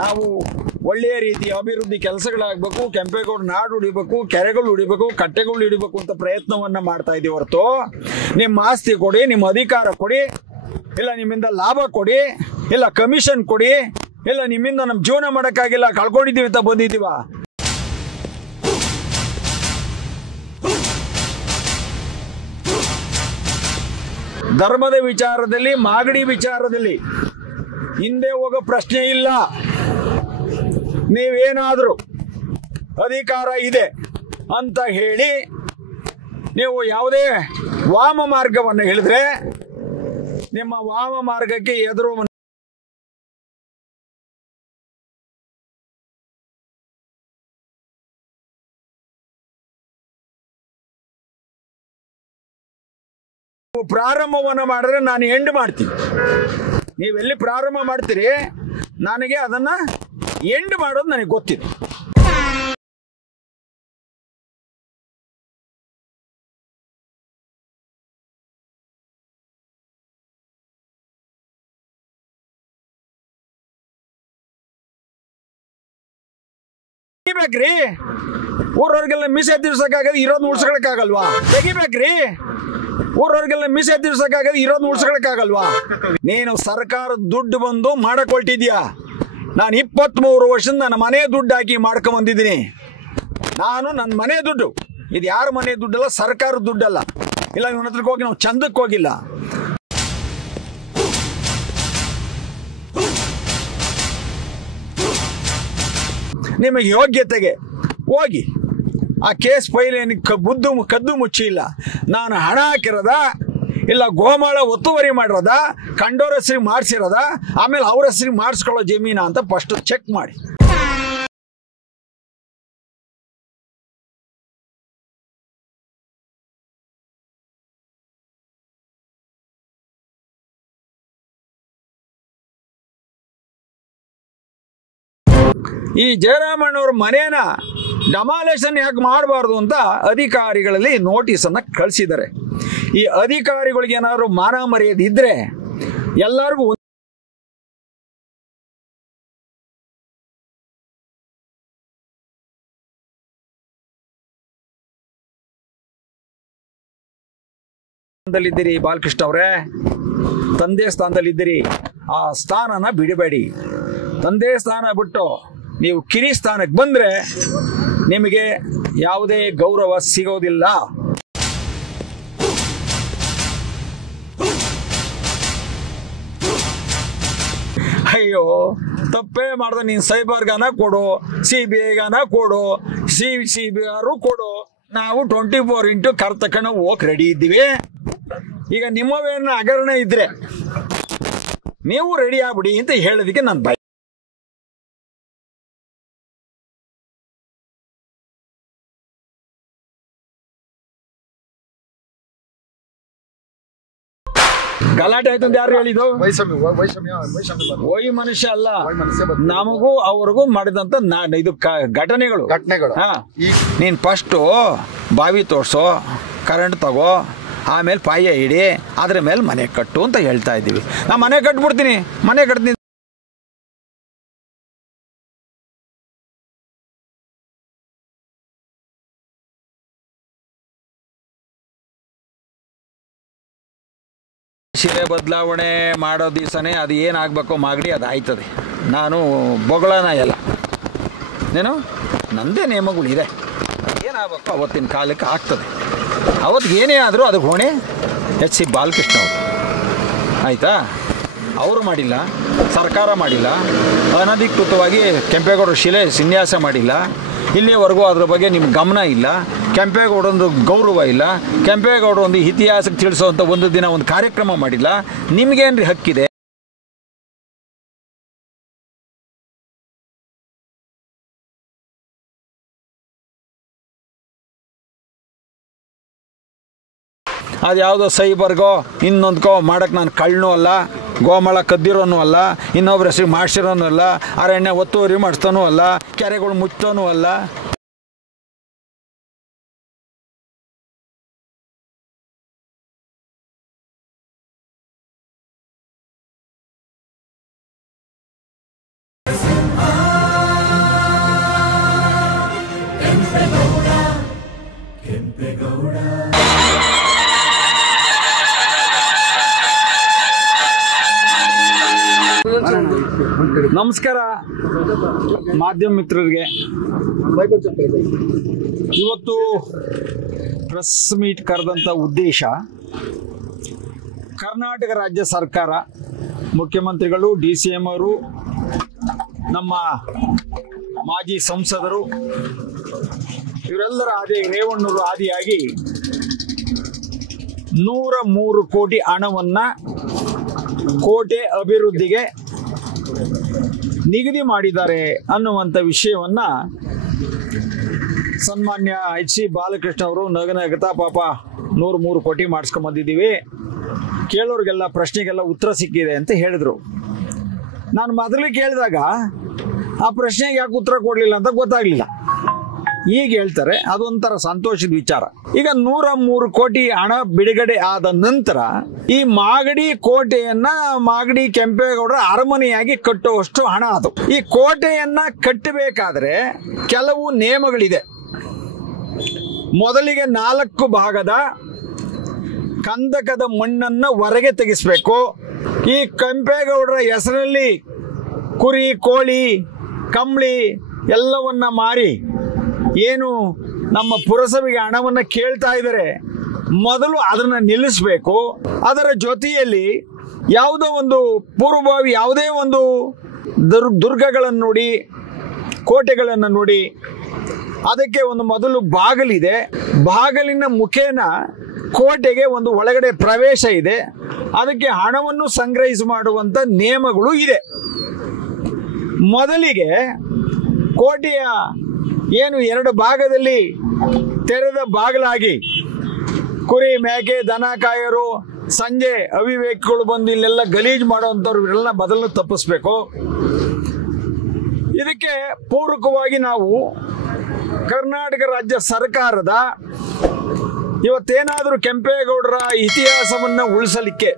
ನಾವು ಒಳ್ಳೆಯ ರೀತಿಯ ಅಭಿವೃದ್ಧಿ ಕೆಲಸಗಳಾಗಬೇಕು, ಕೆಂಪೇಗೌಡ ನಾಡು ಉಳಿಬೇಕು, ಕೆರೆಗಳು ಉಳಿಬೇಕು, ಕಟ್ಟೆಗಳು ಉಳಿಬೇಕು ಅಂತ ಪ್ರಯತ್ನವನ್ನ ಮಾಡ್ತಾ ಇದೀವಿ ಹೊರತು ನಿಮ್ಮ ಆಸ್ತಿ ಕೊಡಿ, ನಿಮ್ಮ ಅಧಿಕಾರ ಕೊಡಿ, ಇಲ್ಲ ನಿಮ್ಮಿಂದ ಲಾಭ ಕೊಡಿ, ಇಲ್ಲ ಕಮಿಷನ್ ಕೊಡಿ, ಇಲ್ಲ ನಿಮ್ಮಿಂದ ನಮ್ಮ ಜೀವನ ಮಾಡೋಕ್ಕಾಗಿಲ್ಲ ಕಳ್ಕೊಂಡಿದ್ದೀವಿ ಅಂತ ಬಂದಿದ್ದೀವ. ಧರ್ಮದ ವಿಚಾರದಲ್ಲಿ, ಮಾಗಡಿ ವಿಚಾರದಲ್ಲಿ ಹಿಂದೆ ಹೋಗೋ ಪ್ರಶ್ನೆ ಇಲ್ಲ. ನೀವೇನಾದರೂ ಅಧಿಕಾರ ಇದೆ ಅಂತ ಹೇಳಿ ನೀವು ಯಾವುದೇ ವಾಮ ಮಾರ್ಗವನ್ನು ಹೇಳಿದ್ರೆ ನಿಮ್ಮ ವಾಮ ಮಾರ್ಗಕ್ಕೆ ಎದುರು ಪ್ರಾರಂಭವನ್ನು ಮಾಡಿದ್ರೆ ನಾನು ಎಂಡ್ ಮಾಡ್ತೀನಿ. ನೀವೆಲ್ಲಿ ಪ್ರಾರಂಭ ಮಾಡ್ತೀರಿ ನನಗೆ ಅದನ್ನ ಎಂಡ್ ಮಾಡೋದು ನನಗೆ ಗೊತ್ತಿದೆ. ತೆಗಿಬೇಕ್ರಿ, ಊರವ್ರಿಗೆಲ್ಲ ಮೀಸೆ ತಿರ್ಸಕ್ಕಾಗದು, ಇರೋದು ಉಳ್ಸ್ಕೊಳಕ್ಕಾಗಲ್ವಾ? ತೆಗಿಬೇಕ್ರಿ, ಊರವ್ರಿಗೆಲ್ಲ ಮೀಸೆ ತಿರ್ಸಕ್ಕಾಗದು, ಇರೋದು ಉಳ್ಸ್ಕೊಳಕ್ಕಾಗಲ್ವಾ? ನೀನು ಸರ್ಕಾರದ ದುಡ್ಡು ಬಂದು ಮಾಡಕ್ ಹೊರಟಿದ್ಯಾ. ನಾನು 23 ವರ್ಷದಿಂದ ನನ್ನ ಮನೆ ದುಡ್ಡು ಹಾಕಿ ಮಾಡ್ಕೊಂಡ್ ಬಂದಿದ್ದೀನಿ. ನಾನು ನನ್ನ ಮನೆ ದುಡ್ಡು, ಇದು ಯಾರ ಮನೆ ದುಡ್ಡಲ್ಲ, ಸರ್ಕಾರದ ದುಡ್ಡಲ್ಲ. ಇಲ್ಲ ಇವನ ಹತ್ರಕ್ಕೆ ಹೋಗಿ ನಾವು ಚಂದಕ್ಕೆ ಹೋಗಿಲ್ಲ. ನಿಮಗೆ ಯೋಗ್ಯತೆಗೆ ಹೋಗಿ ಆ ಕೇಸ್ ಫೈಲ್ ಏನು ಕದ್ದು ಮುಚ್ಚಿ ಇಲ್ಲ. ನಾನು ಹಣ ಹಾಕಿರೋದ, ಇಲ್ಲ ಗೋಮಾಳ ಒತ್ತುವರಿ ಮಾಡಿರೋದ, ಕಂಡೋರ ಹೆಸರಿಗೆ ಮಾಡಿಸಿರೋದ, ಆಮೇಲೆ ಅವ್ರ ಹೆಸರಿಗೆ ಮಾಡಿಸ್ಕೊಳ್ಳೋ ಜಮೀನ ಅಂತ ಫಸ್ಟ್ ಚೆಕ್ ಮಾಡಿ. ಈ ಜಯರಾಮಣ್ಣವ್ರ ಮನೇನ ಡಮಾಲೇಷನ್ ಯಾಕೆ ಮಾಡಬಾರ್ದು ಅಂತ ಅಧಿಕಾರಿಗಳಲ್ಲಿ ನೋಟಿಸ್ ಅನ್ನ ಕಳಿಸಿದ್ದಾರೆ. ಈ ಅಧಿಕಾರಿಗಳಿಗೆ ಏನಾದ್ರು ಮಾನ ಮರ್ಯಾದೆ ಇದ್ರೆ ಎಲ್ಲರಿಗೂ ಇದ್ದೀರಿ. ಬಾಲಕೃಷ್ಣ ಅವರೇ, ತಂದೆ ಸ್ಥಾನದಲ್ಲಿದ್ದೀರಿ, ಆ ಸ್ಥಾನನ ಬಿಡಬೇಡಿ. ತಂದೆ ಸ್ಥಾನ ಬಿಟ್ಟು ನೀವು ಕಿರಿ ಸ್ಥಾನಕ್ಕೆ ಬಂದ್ರೆ ನಿಮಗೆ ಯಾವುದೇ ಗೌರವ ಸಿಗೋದಿಲ್ಲ. ಅಯ್ಯೋ, ತಪ್ಪೇ ಮಾಡ್ದೆ ನೀನು ಸೈಬರ್ಗಾನ ಕೊಡು, CBIಗಾನ ಕೊಡು, CBR ಕೊಡು, ನಾವು 24x ಕರ್ತಕನ ಹೋಗಕ್ಕೆ ರೆಡಿ ಇದ್ದೀವಿ. ಈಗ ನಿಮ್ಮವೇನ ಹಗರಣ ಇದ್ರೆ ನೀವು ರೆಡಿ ಆಗ್ಬಿಡಿ ಅಂತ ಹೇಳೋದಕ್ಕೆ ನಾನು ಬಯ. ಗಲಾಟೆ ಆಯ್ತು ಅಂತ ಯಾರು ಹೇಳಿದ್ದು? ವೈ ಮನುಷ್ಯ ಅಲ್ಲ, ನಮಗೂ ಅವ್ರಿಗೂ ಮಾಡಿದಂತ ಇದು ಘಟನೆಗಳು. ನೀನ್ ಫಸ್ಟ್ ಬಾವಿ ತೋರ್ಸೋ, ಕರೆಂಟ್ ತಗೋ, ಆಮೇಲೆ ಪಾಯ ಇಡಿ, ಅದ್ರ ಮೇಲೆ ಮನೆ ಕಟ್ಟು ಅಂತ ಹೇಳ್ತಾ ಇದ್ದೀವಿ. ನಾ ಮನೆ ಕಟ್ಬಿಡ್ತೀನಿ, ಮನೆ ಕಟ್ತೀನಿ. ಶಿಲೆ ಬದಲಾವಣೆ ಮಾಡೋ ದಿವಸನೇ ಅದು ಏನಾಗಬೇಕು ಮಾಗಡಿ ಅದು ಆಯ್ತದೆ. ನಾನು ಬೊಗಳನ ಎಲ್ಲ ಏನು ನಂದೇ ನಿಯಮಗಳಿದೆ, ಏನಾಗಬೇಕು ಅವತ್ತಿನ ಕಾಲಕ್ಕೆ ಆಗ್ತದೆ. ಅವತ್ತಿಗೆ ಏನೇ ಆದರೂ ಅದಕ್ಕೆ ಹೊಣೆ H.C. ಬಾಲಕೃಷ್ಣ ಅವರು. ಆಯಿತಾ? ಅವರು ಮಾಡಿಲ್ಲ, ಸರ್ಕಾರ ಮಾಡಿಲ್ಲ, ಅನಧಿಕೃತವಾಗಿ ಕೆಂಪೇಗೌಡರ ಶಿಲೆ ವಿನ್ಯಾಸ ಮಾಡಿಲ್ಲ. ಇಲ್ಲಿವರೆಗೂ ಅದ್ರ ಬಗ್ಗೆ ನಿಮ್ಮ ಗಮನ ಇಲ್ಲ. ಕೆಂಪೇಗೌಡರೊಂದು ಗೌರವ ಇಲ್ಲ. ಕೆಂಪೇಗೌಡರ ಒಂದು ಇತಿಹಾಸಕ್ಕೆ ತಿಳಿಸೋವಂಥ ಒಂದು ದಿನ ಒಂದು ಕಾರ್ಯಕ್ರಮ ಮಾಡಿಲ್ಲ. ನಿಮಗೇನ್ರಿ ಹಕ್ಕಿದೆ? ಅದು ಯಾವುದೋ ಸೈಬರ್ಗೋ ಇನ್ನೊಂದ್ಕೋ ಮಾಡೋಕ್ಕೆ ನಾನು ಕಳ್ಳನೂ ಅಲ್ಲ, ಗೋಮಾಳ ಕದ್ದಿರೋನು ಅಲ್ಲ, ಇನ್ನೊಬ್ಬರ ಹೆಸರು ಮಾಡಿಸಿರೋನು ಅಲ್ಲ, ಅರಣ್ಯ ಒತ್ತುವರಿ ಮಾಡಿಸ್ತಾನೂ ಅಲ್ಲ, ಕೆರೆಗಳು ಮುಚ್ಚೋನೂ ಅಲ್ಲ. ನಮಸ್ಕಾರ ಮಾಧ್ಯಮ ಮಿತ್ರರಿಗೆ. ಇವತ್ತು ಪ್ರೆಸ್ ಮೀಟ್ ಕರೆದಂಥ ಉದ್ದೇಶ ಕರ್ನಾಟಕ ರಾಜ್ಯ ಸರ್ಕಾರ, ಮುಖ್ಯಮಂತ್ರಿಗಳು, DCM ಅವರು, ನಮ್ಮ ಮಾಜಿ ಸಂಸದರು, ಇವರೆಲ್ಲರ ಆದಿ ರೇವಣ್ಣರು ಆದಿಯಾಗಿ 103 ಕೋಟಿ ಹಣವನ್ನ ಕೋಟೆ ಅಭಿವೃದ್ಧಿಗೆ ನಿಗದಿ ಮಾಡಿದ್ದಾರೆ ಅನ್ನುವಂಥ ವಿಷಯವನ್ನ ಸನ್ಮಾನ್ಯ HC ಬಾಲಕೃಷ್ಣ ಅವರು ನಗನಗತಾ ಪಾಪ 103 ಕೋಟಿ ಮಾಡಿಸ್ಕೊಂಡ್ ಬಂದಿದ್ದೀವಿ, ಕೇಳೋರಿಗೆಲ್ಲ ಪ್ರಶ್ನೆಗೆಲ್ಲ ಉತ್ತರ ಸಿಕ್ಕಿದೆ ಅಂತ ಹೇಳಿದ್ರು. ನಾನು ಮೊದಲು ಕೇಳಿದಾಗ ಆ ಪ್ರಶ್ನೆಗೆ ಯಾಕೆ ಉತ್ತರ ಕೊಡಲಿಲ್ಲ ಅಂತ ಗೊತ್ತಾಗ್ಲಿಲ್ಲ. ಈಗ ಹೇಳ್ತಾರೆ, ಅದೊಂಥರ ಸಂತೋಷದ ವಿಚಾರ. ಈಗ 103 ಕೋಟಿ ಹಣ ಬಿಡುಗಡೆ ಆದ ನಂತರ ಈ ಮಾಗಡಿ ಕೋಟೆಯನ್ನ ಮಾಗಡಿ ಕೆಂಪೇಗೌಡರ ಅರಮನೆಯಾಗಿ ಕಟ್ಟುವಷ್ಟು ಹಣ ಅದು. ಈ ಕೋಟೆಯನ್ನ ಕಟ್ಟಬೇಕಾದ್ರೆ ಕೆಲವು ನಿಯಮಗಳಿದೆ. ಮೊದಲಿಗೆ 4 ಭಾಗದ ಕಂದಕದ ಮಣ್ಣನ್ನ ಹೊರಗೆ ತೆಗೆಸಬೇಕು. ಈ ಕೆಂಪೇಗೌಡರ ಹೆಸರಲ್ಲಿ ಕುರಿ, ಕೋಳಿ, ಕಂಬಳಿ ಎಲ್ಲವನ್ನ ಮಾರಿ ಏನು ನಮ್ಮ ಪುರಸಭೆಗೆ ಹಣವನ್ನ ಕೇಳ್ತಾ ಇದ್ದಾರೆ, ಮೊದಲು ಅದನ್ನ ನಿಲ್ಲಿಸಬೇಕು. ಅದರ ಜೊತೆಯಲ್ಲಿ ಯಾವುದೋ ಒಂದು ಪೂರ್ವಭಾವಿ ಯಾವುದೇ ಒಂದು ದುರ್ಗಗಳನ್ನು ನೋಡಿ, ಕೋಟೆಗಳನ್ನು ನೋಡಿ, ಅದಕ್ಕೆ ಒಂದು ಮೊದಲು ಬಾಗಿಲಿದೆ, ಬಾಗಿಲಿನ ಮುಖೇನ ಕೋಟೆಗೆ ಒಂದು ಒಳಗಡೆ ಪ್ರವೇಶ ಇದೆ, ಅದಕ್ಕೆ ಹಣವನ್ನು ಸಂಗ್ರಹಿಸಿ ಮಾಡುವಂತ ನಿಯಮಗಳು ಇದೆ. ಮೊದಲಿಗೆ ಕೋಟೆಯ ಏನು 2 ಭಾಗದಲ್ಲಿ ತೆರೆದ ಬಾಗಿಲಾಗಿ ಕುರಿ, ಮೇಕೆ, ದನ ಕಾಯರು, ಸಂಜೆ ಅವಿವೇಕಿಗಳು ಬಂದು ಇಲ್ಲೆಲ್ಲ ಗಲೀಜು ಮಾಡುವಂಥವ್ರು ಇವರೆಲ್ಲ ಮೊದಲು ತಪ್ಪಿಸ್ಬೇಕು. ಇದಕ್ಕೆ ಪೂರಕವಾಗಿ ನಾವು ಕರ್ನಾಟಕ ರಾಜ್ಯ ಸರ್ಕಾರದ ಇವತ್ತೇನಾದರೂ ಕೆಂಪೇಗೌಡರ ಇತಿಹಾಸವನ್ನ ಉಳಿಸಲಿಕ್ಕೆ,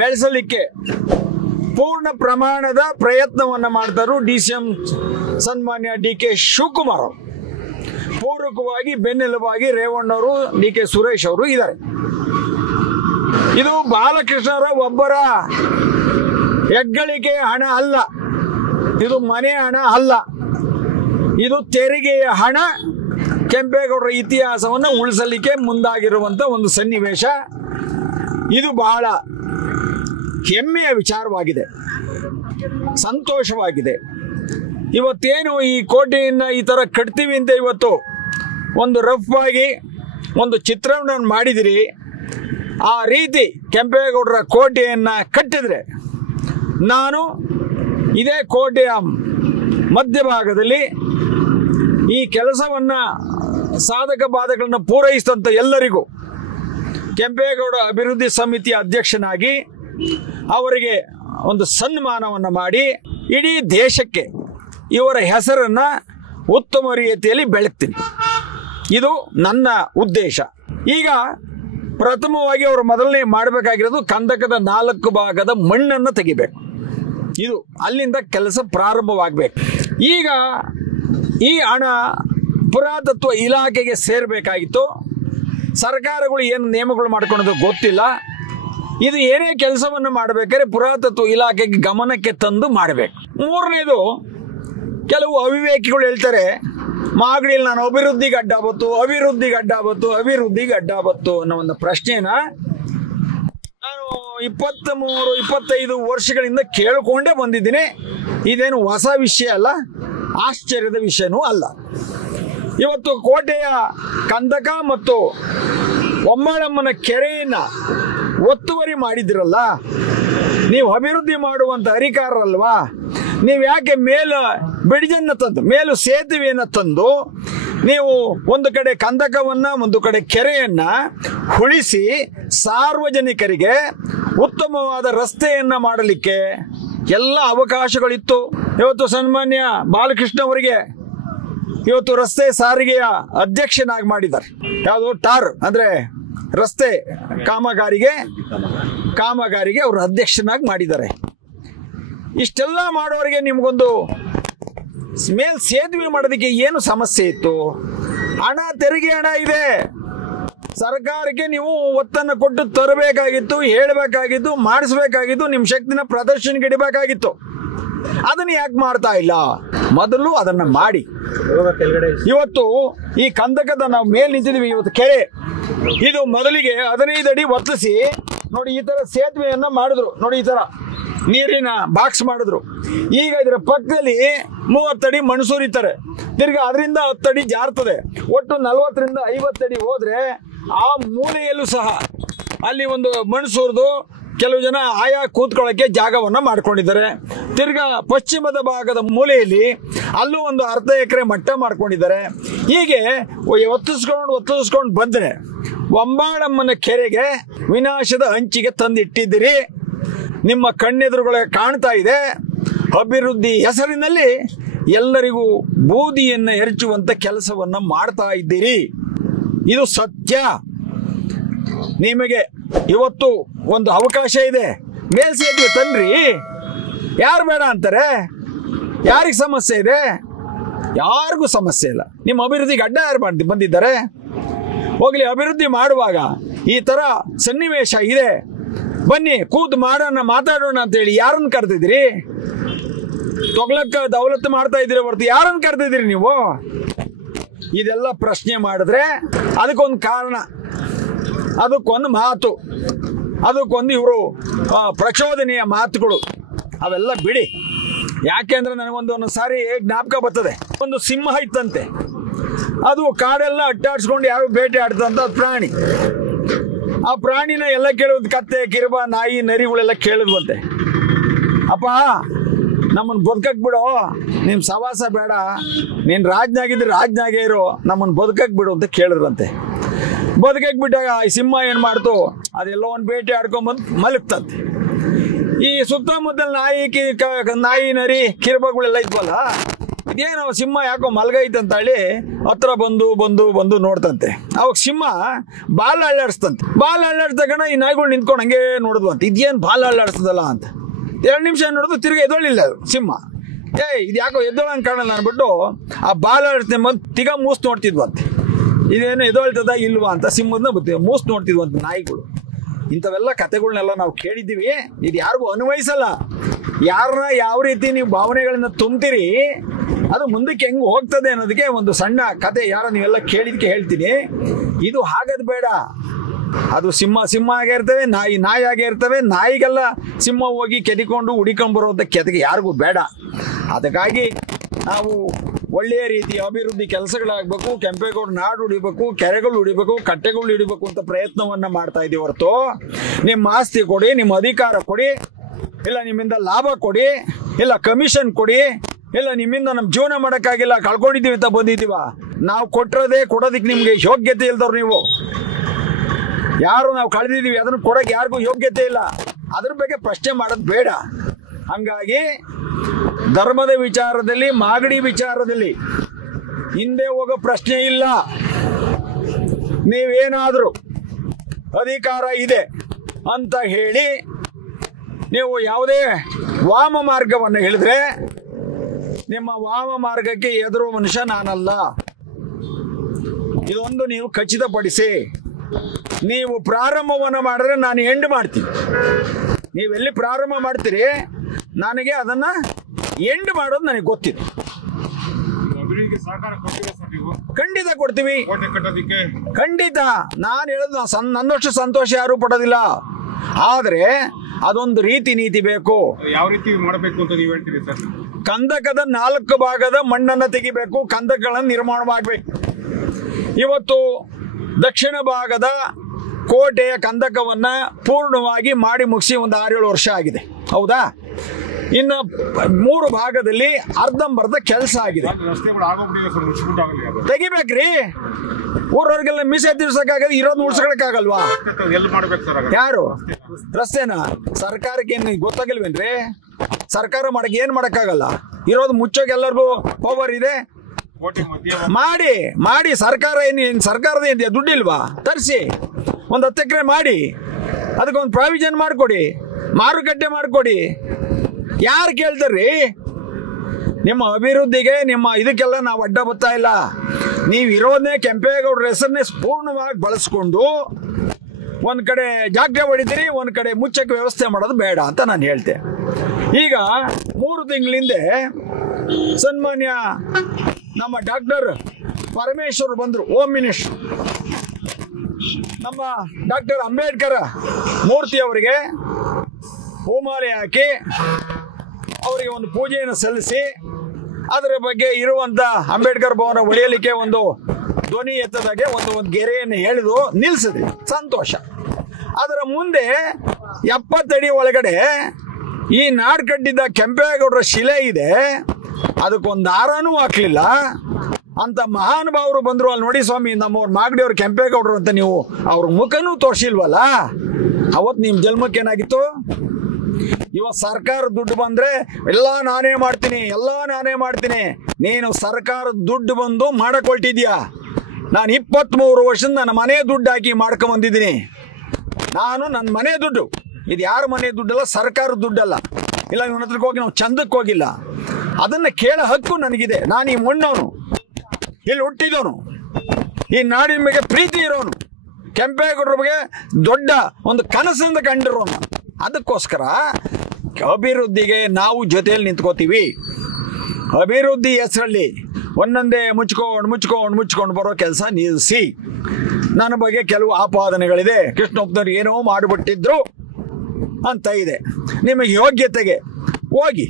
ಬೆಳೆಸಲಿಕ್ಕೆ ಪೂರ್ಣ ಪ್ರಮಾಣದ ಪ್ರಯತ್ನವನ್ನ ಮಾಡ್ತಾರು DCM ಸನ್ಮಾನ್ಯ DK ಶಿವಕುಮಾರ್ ಅವರು. ಪೂರಕವಾಗಿ ಬೆನ್ನೆಲುಬಾಗಿ ರೇವಣ್ಣವರು, DK ಸುರೇಶ್ ಅವರು ಇದ್ದಾರೆ. ಇದು ಬಾಲಕೃಷ್ಣರ ಒಬ್ಬರ ಹೆಗ್ಗಳಿಕೆ ಹಣ ಅಲ್ಲ, ಇದು ಮನೆ ಹಣ ಅಲ್ಲ, ಇದು ತೆರಿಗೆಯ ಹಣ. ಕೆಂಪೇಗೌಡರ ಇತಿಹಾಸವನ್ನು ಉಳಿಸಲಿಕ್ಕೆ ಮುಂದಾಗಿರುವಂತ ಒಂದು ಸನ್ನಿವೇಶ. ಇದು ಬಹಳ ಹೆಮ್ಮೆಯ ವಿಚಾರವಾಗಿದೆ, ಸಂತೋಷವಾಗಿದೆ. ಇವತ್ತೇನು ಈ ಕೋಟೆಯನ್ನ ಈ ತರ ಕಟ್ತೀವಿ ಅಂತ ಇವತ್ತು ಒಂದು ರಫ್ ಆಗಿ ಒಂದು ಚಿತ್ರವನ್ನು ಮಾಡಿದಿರಿ, ಆ ರೀತಿ ಕೆಂಪೇಗೌಡರ ಕೋಟೆಯನ್ನ ಕಟ್ಟಿದ್ರೆ ನಾನು ಇದೇ ಕೋಟೆಯ ಮಧ್ಯಭಾಗದಲ್ಲಿ ಈ ಕೆಲಸವನ್ನ ಸಾಧಕ ಬಾಧಕಗಳನ್ನು ಪೂರೈಸಿದಂತ ಎಲ್ಲರಿಗೂ ಕೆಂಪೇಗೌಡ ಅಭಿವೃದ್ಧಿ ಸಮಿತಿಯ ಅಧ್ಯಕ್ಷನಾಗಿ ಅವರಿಗೆ ಒಂದು ಸನ್ಮಾನವನ್ನು ಮಾಡಿ ಇಡೀ ದೇಶಕ್ಕೆ ಇವರ ಹೆಸರನ್ನ ಉತ್ತಮ ರೀತಿಯಲ್ಲಿ ಬೆಳಗ್ತೀನಿ. ಇದು ನನ್ನ ಉದ್ದೇಶ. ಈಗ ಪ್ರಥಮವಾಗಿ ಅವರು ಮೊದಲನೇ ಮಾಡಬೇಕಾಗಿರೋದು ಕಂದಕದ 4 ಭಾಗದ ಮಣ್ಣನ್ನು ತೆಗಿಬೇಕು. ಇದು ಅಲ್ಲಿಂದ ಕೆಲಸ ಪ್ರಾರಂಭವಾಗಬೇಕು. ಈಗ ಈ ಹಣ ಪುರಾತತ್ವ ಇಲಾಖೆಗೆ ಸೇರಬೇಕಾಗಿತ್ತು. ಸರ್ಕಾರಗಳು ಏನು ನಿಯಮಗಳು ಮಾಡ್ಕೊಳ್ಳೋದು ಗೊತ್ತಿಲ್ಲ. ಇದು ಏನೇ ಕೆಲಸವನ್ನು ಮಾಡಬೇಕಾದ್ರೆ ಪುರಾತತ್ವ ಇಲಾಖೆಗೆ ಗಮನಕ್ಕೆ ತಂದು ಮಾಡಬೇಕು. ಮೂರನೇದು, ಕೆಲವು ಅವಿವೇಕಿಗಳು ಹೇಳ್ತಾರೆ ಮಾಗಡಿಯಲ್ಲಿ ನಾನು ಅಭಿವೃದ್ಧಿಗೆ ಅಡ್ಡ ಬತ್ತು ಅನ್ನೋ ಒಂದು ಪ್ರಶ್ನೆನ ನಾನು 23-25 ವರ್ಷಗಳಿಂದ ಕೇಳಿಕೊಂಡೇ ಬಂದಿದ್ದೀನಿ. ಇದೇನು ಹೊಸ ವಿಷಯ ಅಲ್ಲ, ಆಶ್ಚರ್ಯದ ವಿಷಯನೂ ಅಲ್ಲ. ಇವತ್ತು ಕೋಟೆಯ ಕಂದಕ ಮತ್ತು ಒಮ್ಮಳಮ್ಮನ ಕೆರೆಯನ್ನ ಒತ್ತುವರಿ ಮಾಡಿದಿರಲ್ಲ, ನೀವು ಅಭಿವೃದ್ಧಿ ಮಾಡುವಂತ ಅಧಿಕಾರಲ್ವಾ? ನೀವು ಯಾಕೆ ಬ್ರಿಡ್ಜನ್ನು ತಂದು, ಮೇಲು ಸೇತುವೆಯನ್ನು ತಂದು ನೀವು ಒಂದು ಕಡೆ ಕಂದಕವನ್ನ, ಒಂದು ಕಡೆ ಕೆರೆಯನ್ನ ಉಳಿಸಿ ಸಾರ್ವಜನಿಕರಿಗೆ ಉತ್ತಮವಾದ ರಸ್ತೆಯನ್ನ ಮಾಡಲಿಕ್ಕೆ ಎಲ್ಲ ಅವಕಾಶಗಳಿತ್ತು. ಇವತ್ತು ಸನ್ಮಾನ್ಯ ಬಾಲಕೃಷ್ಣ ಅವರಿಗೆ ಇವತ್ತು ರಸ್ತೆ ಸಾರಿಗೆಯ ಅಧ್ಯಕ್ಷನಾಗಿ ಮಾಡಿದ್ದಾರೆ. ಯಾವುದು ಟಾರ್ ಅಂದ್ರೆ ರಸ್ತೆ ಕಾಮಗಾರಿಗೆ ಅವರು ಅಧ್ಯಕ್ಷನಾಗಿ ಮಾಡಿದ್ದಾರೆ. ಇಷ್ಟೆಲ್ಲ ಮಾಡೋರಿಗೆ ನಿಮ್ಗೊಂದು ಮೇಲ್ ಸೇತುವೆ ಮಾಡೋದಕ್ಕೆ ಏನು ಸಮಸ್ಯೆ ಇತ್ತು? ತೆರಿಗೆ ಹಣ ಇದೆ, ಸರ್ಕಾರಕ್ಕೆ ನೀವು ಒತ್ತನ್ನು ಕೊಟ್ಟು ತರಬೇಕಾಗಿತ್ತು, ಹೇಳಬೇಕಾಗಿತ್ತು, ಮಾಡಿಸ್ಬೇಕಾಗಿತ್ತು, ನಿಮ್ಮ ಶಕ್ತಿನ ಪ್ರದರ್ಶನಕ್ಕೆ ಇಡಬೇಕಾಗಿತ್ತು. ಅದನ್ನ ಯಾಕೆ ಮಾಡ್ತಾ ಇಲ್ಲ? ಮೊದಲು ಅದನ್ನ ಮಾಡಿ. ಇವತ್ತು ಈ ಕಂದಕದ ನಾವು ಮೇಲ್ ನಿಂತಿದ್ದೀವಿ, ಇವತ್ತು ಕೆರೆ ಇದು ಮೊದಲಿಗೆ 15 ಅಡಿ ಒತ್ತಲಿಸಿ ನೋಡಿ ಈ ತರ ಸೇತುವೆಯನ್ನ ಮಾಡಿದ್ರು. ನೋಡಿ ಈ ತರ ನೀರಿನ ಬಾಕ್ಸ್ ಮಾಡಿದ್ರು. ಈಗ ಇದರ ಪಕ್ಕದಲ್ಲಿ 30 ಅಡಿ ಮಣ್ಣು ಸುರಿತಾರೆ, ತಿರ್ಗಿ ಅದರಿಂದ 10 ಅಡಿ ಜಾರ್ತದೆ. ಒಟ್ಟು 40 ರಿಂದ 50 ಅಡಿ ಹೋದ್ರೆ ಆ ಮೂಲೆಯಲ್ಲೂ ಸಹ ಅಲ್ಲಿ ಒಂದು ಮಣ್ಣು ಸುರಿದು ಕೆಲವು ಜನ ಆಯಾ ಕೂತ್ಕೊಳ್ಳೋಕ್ಕೆ ಜಾಗವನ್ನ ಮಾಡ್ಕೊಂಡಿದ್ದಾರೆ. ತಿರ್ಗಾ ಪಶ್ಚಿಮದ ಭಾಗದ ಮೂಲೆಯಲ್ಲಿ ಅಲ್ಲೂ ಒಂದು ಅರ್ಧ ಎಕರೆ ಮಟ್ಟ ಮಾಡ್ಕೊಂಡಿದ್ದಾರೆ. ಹೀಗೆ ಒತ್ತಿಸ್ಕೊಂಡು ಬಂದ್ರೆ ಒಂಬಾಳಮ್ಮನ ಕೆರೆಗೆ ವಿನಾಶದ ಅಂಚಿಗೆ ತಂದಿಟ್ಟಿದ್ದೀರಿ. ನಿಮ್ಮ ಕಣ್ಣೆದುರುಗಳೇ ಕಾಣ್ತಾ ಇದೆ. ಅಭಿವೃದ್ಧಿ ಹೆಸರಿನಲ್ಲಿ ಎಲ್ಲರಿಗೂ ಬೂದಿಯನ್ನ ಎರಚುವಂತ ಕೆಲಸವನ್ನ ಮಾಡ್ತಾ ಇದ್ದೀರಿ. ಇದು ಸತ್ಯ. ನಿಮಗೆ ಇವತ್ತು ಒಂದು ಅವಕಾಶ ಇದೆ, ಮೇಲ್ಸೇತುವೆ ತನ್ರಿ. ಯಾರು ಬೇಡ ಅಂತಾರೆ? ಯಾರಿಗೆ ಸಮಸ್ಯೆ ಇದೆ? ಯಾರಿಗೂ ಸಮಸ್ಯೆ ಇಲ್ಲ. ನಿಮ್ಮ ಅಭಿವೃದ್ಧಿಗೆ ಅಡ್ಡ ಯಾರು ಬಂದಿದ್ದಾರೆ? ಹೋಗ್ಲಿ, ಅಭಿವೃದ್ಧಿ ಮಾಡುವಾಗ ಈ ತರ ಸನ್ನಿವೇಶ ಇದೆ, ಬನ್ನಿ ಕೂತು ಮಾಡೋಣ, ಮಾತಾಡೋಣ ಅಂತೇಳಿ ಯಾರನ್ನು ಕರೆದಿದ್ರಿ? ತೊಗ್ಲಕ್ಕ ದೌಲತ್ತು ಮಾಡ್ತಾ ಇದ್ದೀರಿ ಹೊರತು ಯಾರನ್ನು ಕರೆದಿದ್ದೀರಿ ನೀವು? ಇದೆಲ್ಲ ಪ್ರಶ್ನೆ ಮಾಡಿದ್ರೆ ಅದಕ್ಕೊಂದು ಕಾರಣ, ಅದಕ್ಕೊಂದು ಮಾತು, ಅದಕ್ಕೊಂದು ಇವರು ಪ್ರಚೋದನೆಯ ಮಾತುಗಳು. ಅವೆಲ್ಲ ಬಿಡಿ. ಯಾಕೆಂದ್ರೆ ನನಗೊಂದು ಸಾರಿ ಜ್ಞಾಪಕ ಬರ್ತದೆ. ಒಂದು ಸಿಂಹ ಇತ್ತಂತೆ, ಅದು ಕಾಡೆಲ್ಲ ಅಟ್ಟಾಡ್ಸ್ಕೊಂಡು ಯಾರು ಬೇಟೆ ಆಡ್ತಂತ ಪ್ರಾಣಿ. ಆ ಪ್ರಾಣಿನ ಎಲ್ಲ ಕೇಳೋದು, ಕತ್ತೆ, ಕಿರುಬ, ನಾಯಿ, ನರಿಗಳೆಲ್ಲ ಕೇಳಿದ್ವಂತೆ, ಅಪ್ಪ ನಮ್ಮನ್ನು ಬದುಕಕ್ ಬಿಡು, ನಿಮ್ ಸವಾಸ ಬೇಡ, ನೀನ್ ರಾಜ್ನಾಗಿದ್ರೆ ರಾಜ್ನಾಗೇ ಇರೋ, ನಮ್ಮನ್ನು ಬದುಕಕ್ ಬಿಡು ಅಂತ ಕೇಳಿದ್ರಂತೆ. ಬದುಕಕ್ ಬಿಟ್ಟಾಗ ಈ ಸಿಂಹ ಏನ್ ಮಾಡ್ತು, ಅದೆಲ್ಲೋ ಒಂದು ಬೇಟೆ ಆಡ್ಕೊಂಬಂದು ಮಲಗ್ತಂತೆ. ಈ ಸುತ್ತಮುತ್ತಲ ನಾಯಿ ನರಿ ಕಿರುಬಗಳೆಲ್ಲ ಇದ್ವಲ್ಲ, ಇದೇನೋ ಸಿಂಹ ಯಾಕೋ ಮಲಗೈತಂತ ಹೇಳಿ ಹತ್ರ ಬಂದು ನೋಡ್ತಂತೆ. ಅವಾಗ ಸಿಂಹ ಬಾಲ ಅಳ್ಳಾಡಿಸ್ತಂತೆ. ಬಾಲ ಅಳ್ಳಾಡ್ತಕಣ ಈ ನಾಯಿಗಳು ನಿಂತ್ಕೊಂಡು ಹಂಗೆ ನೋಡಿದ್ವಂತೆ, ಇದೇನು ಬಾಲ ಅಳ್ಳಾಡ್ಸ್ತದಲ್ಲ ಅಂತ. 2 ನಿಮಿಷ ನೋಡಿದ್ರು, ತಿರ್ಗಿ ಎದ್ದೊಳ್ಳಿಲ್ಲ ಅದು ಸಿಂಹ. ಇದು ಯಾಕೋ ಎದ್ದೊಳಂಗೆ ಕಾಣಲ್ಲ ಅನ್ಬಿಟ್ಟು ಆ ಬಾಲ ಅಳ್ಳಾಡ್ತೇನೆ ಬಂದು ತಿಗ ಮೂಸ್ ನೋಡ್ತಿದ್ವಂತೆ. ಇದೇನು ಎದ್ದೊಳ್ತದ ಇಲ್ವಾ ಅಂತ ಸಿಂಹದನ್ನ ಮೂಸ್ ನೋಡ್ತಿದ್ವಂತೆ ನಾಯಿಗಳು. ಇಂಥವೆಲ್ಲ ಕಥೆಗಳನ್ನೆಲ್ಲ ನಾವು ಕೇಳಿದ್ದೀವಿ. ಇದು ಯಾರಿಗೂ ಅನ್ವಯಿಸಲ್ಲ. ಯಾರನ್ನ ಯಾವ ರೀತಿ ನೀವು ಭಾವನೆಗಳನ್ನ ತುಂಬ್ತೀರಿ, ಅದು ಮುಂದಕ್ಕೆ ಹೆಂಗ್ ಹೋಗ್ತದೆ ಅನ್ನೋದಕ್ಕೆ ಒಂದು ಸಣ್ಣ ಕತೆ ನೀವೆಲ್ಲ ಕೇಳಿದಕ್ಕೆ ಹೇಳ್ತೀನಿ. ಇದು ಹಾಗದ್ ಬೇಡ. ಅದು ಸಿಂಹ ಆಗೇ ಇರ್ತವೆ, ನಾಯಿ ಆಗೇ ಇರ್ತವೆ. ನಾಯಿಗೆಲ್ಲ ಸಿಂಹ ಹೋಗಿ ಕೆದಿಕೊಂಡು ಹುಡಿಕೊಂಡು ಬರೋದ ಕೆದಗೆ ಯಾರಿಗೂ ಬೇಡ. ಅದಕ್ಕಾಗಿ ನಾವು ಒಳ್ಳೆಯ ರೀತಿಯ ಅಭಿವೃದ್ಧಿ ಕೆಲಸಗಳಾಗಬೇಕು, ಕೆಂಪೇಗೌಡ ನಾಡು ಉಳಿಬೇಕು, ಕೆರೆಗಳು ಉಳಿಬೇಕು, ಕಟ್ಟೆಗಳು ಹಿಡಿಬೇಕು ಅಂತ ಪ್ರಯತ್ನವನ್ನ ಮಾಡ್ತಾ ಇದೀವಿ ಹೊರತು ನಿಮ್ಮ ಆಸ್ತಿ ಕೊಡಿ, ನಿಮ್ಮ ಅಧಿಕಾರ ಕೊಡಿ, ಇಲ್ಲ ನಿಮ್ಮಿಂದ ಲಾಭ ಕೊಡಿ, ಇಲ್ಲ ಕಮಿಷನ್ ಕೊಡಿ, ಇಲ್ಲ ನಿಮ್ಮಿಂದ ನಮ್ಮ ಜೀವನ ಮಾಡೋಕ್ಕಾಗಿಲ್ಲ ಕಳ್ಕೊಂಡಿದ್ದೀವಿ ಅಂತ ಬಂದಿದ್ದೀವ. ನಾವು ಕೊಟ್ಟಿರೋದೇ ಕೊಡೋದಕ್ಕೆ ನಿಮ್ಗೆ ಯೋಗ್ಯತೆ ಇಲ್ದವ್ರು ನೀವು. ಯಾರು ನಾವು ಕಳೆದಿದ್ದೀವಿ ಅದನ್ನು ಕೊಡೋಕೆ ಯಾರಿಗೂ ಯೋಗ್ಯತೆ ಇಲ್ಲ. ಅದ್ರ ಬಗ್ಗೆ ಪ್ರಶ್ನೆ ಮಾಡೋದು ಬೇಡ. ಹಂಗಾಗಿ ಧರ್ಮದ ವಿಚಾರದಲ್ಲಿ, ಮಾಗಡಿ ವಿಚಾರದಲ್ಲಿ ಹಿಂದೆ ಹೋಗೋ ಪ್ರಶ್ನೆ ಇಲ್ಲ. ನೀವೇನಾದರೂ ಅಧಿಕಾರ ಇದೆ ಅಂತ ಹೇಳಿ ನೀವು ಯಾವುದೇ ವಾಮ ಮಾರ್ಗವನ್ನು ಹೇಳಿದ್ರೆ, ನಿಮ್ಮ ವಾಮ ಮಾರ್ಗಕ್ಕೆ ಎದುರುವ ಮನುಷ್ಯ ನಾನಲ್ಲ. ಇದೊಂದು ನೀವು ಖಚಿತಪಡಿಸಿ. ನೀವು ಪ್ರಾರಂಭವನ್ನು ಮಾಡಿದ್ರೆ ನಾನು ಎಂಡ್ ಮಾಡ್ತೀನಿ. ನೀವೆಲ್ಲಿ ಪ್ರಾರಂಭ ಮಾಡ್ತೀರಿ ನನಗೆ ಅದನ್ನ ಎಂಡ್ ಮಾಡೋದು ನನಗೆ ಗೊತ್ತಿದೆ. ಖಂಡಿತ ಕೊಡ್ತೀವಿ, ಖಂಡಿತ. ನಾನು ಹೇಳೋದು ನನ್ನಷ್ಟು ಸಂತೋಷ ಯಾರು ಪಡೋದಿಲ್ಲ. ಆದ್ರೆ ಅದೊಂದು ರೀತಿ ನೀತಿ ಬೇಕು. ಯಾವ ರೀತಿ ಮಾಡಬೇಕು ಅಂತ ನೀವು ಹೇಳ್ತೀರಿ ಸರ್? ಕಂದಕದ 4 ಭಾಗದ ಮಣ್ಣನ್ನ ತೆಗಿಬೇಕು, ಕಂದಕಗಳನ್ನು ನಿರ್ಮಾಣ ಮಾಡಬೇಕು. ಇವತ್ತು ದಕ್ಷಿಣ ಭಾಗದ ಕೋಟೆಯ ಕಂದಕವನ್ನ ಪೂರ್ಣವಾಗಿ ಮಾಡಿ ಮುಗಿಸಿ ಒಂದು 6-7 ವರ್ಷ ಆಗಿದೆ, ಹೌದಾ? ಇನ್ನು 3 ಭಾಗದಲ್ಲಿ ಅರ್ಧಂಬರ್ಧ ಕೆಲಸ ಆಗಿದೆ. ತೆಗಿಬೇಕ್ರಿ. ಊರವ್ರಿಗೆಲ್ಲ ಮೀಸೆ ತಿರ್ಸಕ್ಕಾಗಲ್ಲ, ಇರೋದು ಉಳ್ಸ್ಕೊಳಕ್ಕಾಗಲ್ವಾ? ಯಾರು ರಸ್ತೆನ ಸರ್ಕಾರಕ್ಕೆ ಏನು ಗೊತ್ತಾಗಿಲ್ವೇನ್ರಿ? ಸರ್ಕಾರ ಮಾಡಕ್ಕೆ ಏನ್ ಮಾಡಕ್ಕಾಗಲ್ಲ. ಇರೋದು ಮುಚ್ಚೋಕೆ ಎಲ್ಲರಿಗೂ ಪವರ್ ಇದೆ. ಮಾಡಿ ಸರ್ಕಾರ ಸರ್ಕಾರದ ಏನಿದೆ ದುಡ್ಡಿಲ್ವಾ? ತರಿಸಿ ಒಂದು 10 ಎಕರೆ ಮಾಡಿ, ಅದಕ್ಕೊಂದು ಪ್ರಾವಿಷನ್ ಮಾಡಿಕೊಡಿ, ಮಾರುಕಟ್ಟೆ ಮಾಡಿಕೊಡಿ. ಯಾರು ಕೇಳ್ತಾರ್ರಿ? ನಿಮ್ಮ ಅಭಿವೃದ್ಧಿಗೆ, ನಿಮ್ಮ ಇದಕ್ಕೆಲ್ಲ ನಾವು ಅಡ್ಡ ಬರ್ತಾ ಇಲ್ಲ. ನೀವು ಇರೋದನ್ನೇ ಕೆಂಪೇಗೌಡರ ಹೆಸರನ್ನೇ ಪೂರ್ಣವಾಗಿ ಬಳಸ್ಕೊಂಡು ಒಂದು ಕಡೆ ಜಾಗ ಹೊಡಿತೀರಿ, ಒಂದು ಕಡೆ ಮುಚ್ಚಕ್ಕೆ ವ್ಯವಸ್ಥೆ ಮಾಡೋದು ಬೇಡ ಅಂತ ನಾನು ಹೇಳ್ತೆ. ಈಗ 3 ತಿಂಗಳ ಹಿಂದೆ ಸನ್ಮಾನ್ಯ ನಮ್ಮ ಡಾಕ್ಟರ್ ಪರಮೇಶ್ವರ್ ಬಂದರು, ಹೋಮ್ ಮಿನಿಸ್ಟರ್. ನಮ್ಮ ಡಾಕ್ಟರ್ ಅಂಬೇಡ್ಕರ್ ಮೂರ್ತಿ ಅವರಿಗೆ ಹೂಮಾಲೆ ಹಾಕಿ ಅವರಿಗೆ ಒಂದು ಪೂಜೆಯನ್ನು ಸಲ್ಲಿಸಿ ಅದರ ಬಗ್ಗೆ ಇರುವಂತ ಅಂಬೇಡ್ಕರ್ ಭವನ ಉಳಿಯಲಿಕ್ಕೆ ಒಂದು ಧ್ವನಿ ಎತ್ತದಾಗೆ ಒಂದು ಗೆರೆಯನ್ನು ಎಳೆದು ನಿಲ್ಲಿಸಿದ್ರಿ, ಸಂತೋಷ. ಅದರ ಮುಂದೆ 70 ಅಡಿ ಒಳಗಡೆ ಈ ನಾಡ್ ಕಟ್ಟಿದ್ದ ಕೆಂಪೇಗೌಡರ ಶಿಲೆ ಇದೆ, ಅದಕ್ಕೊಂದು ದಾರನೂ ಹಾಕ್ಲಿಲ್ಲ ಅಂತ ಮಹಾನುಭಾವರು ಬಂದರು. ಅಲ್ಲಿ ನೋಡಿ ಸ್ವಾಮಿ, ನಮ್ಮವ್ರು ಮಾಗಡಿಯವ್ರು ಕೆಂಪೇಗೌಡರು ಅಂತ ನೀವು ಅವ್ರ ಮುಖನೂ ತೋರಿಸಿಲ್ವಲ್ಲ, ಅವತ್ತು ನಿಮ್ಮ ಜನ್ಮಕ್ಕೇನಾಗಿತ್ತು? ಇವತ್ತು ಸರ್ಕಾರದ ದುಡ್ಡು ಬಂದ್ರೆ ಎಲ್ಲ ನಾನೇ ಮಾಡ್ತೀನಿ. ನೀನು ಸರ್ಕಾರದ ದುಡ್ಡು ಬಂದು ಮಾಡಕೊಳ್ತಿದ್ಯಾ? ನಾನು 23 ವರ್ಷದ ನನ್ನ ಮನೆ ದುಡ್ಡು ಹಾಕಿ ಮಾಡ್ಕೊಂಬಂದಿದ್ದೀನಿ. ನಾನು ನನ್ನ ಮನೆ ದುಡ್ಡು, ಇದು ಯಾರ ಮನೆ ದುಡ್ಡಲ್ಲ, ಸರ್ಕಾರದ ದುಡ್ಡಲ್ಲ. ಇಲ್ಲ ಇವನ ಹತ್ರಕ್ಕೆ ಹೋಗಿ ನಾವು ಚಂದಕ್ಕೆ ಹೋಗಿಲ್ಲ, ಅದನ್ನು ಕೇಳೋ ಹಕ್ಕು ನನಗಿದೆ. ನಾನು ಈ ಮಣ್ಣವನು, ಇಲ್ಲಿ ಹುಟ್ಟಿದವನು, ಈ ನಾಡಿನ ಬಗ್ಗೆ ಪ್ರೀತಿ ಇರೋನು, ಕೆಂಪೇಗೌಡರ ಬಗ್ಗೆ ದೊಡ್ಡ ಒಂದು ಕನಸಿಂದ ಕಂಡಿರೋನು. ಅದಕ್ಕೋಸ್ಕರ ಅಭಿವೃದ್ಧಿಗೆ ನಾವು ಜೊತೆಯಲ್ಲಿ ನಿಂತ್ಕೋತೀವಿ. ಅಭಿವೃದ್ಧಿ ಹೆಸರಲ್ಲಿ ಒಂದೊಂದೇ ಮುಚ್ಕೊಂಡು ಬರೋ ಕೆಲಸ ನಿಲ್ಲಿಸಿ. ನನ್ನ ಬಗ್ಗೆ ಕೆಲವು ಆಪಾದನೆಗಳಿದೆ, ಕೃಷ್ಣಪ್ಪನವ್ರು ಏನೋ ಮಾಡಿಬಿಟ್ಟಿದ್ರು ಅಂತ ಇದೆ. ನಿಮಗೆ ಯೋಗ್ಯತೆಗೆ ಹೋಗಿ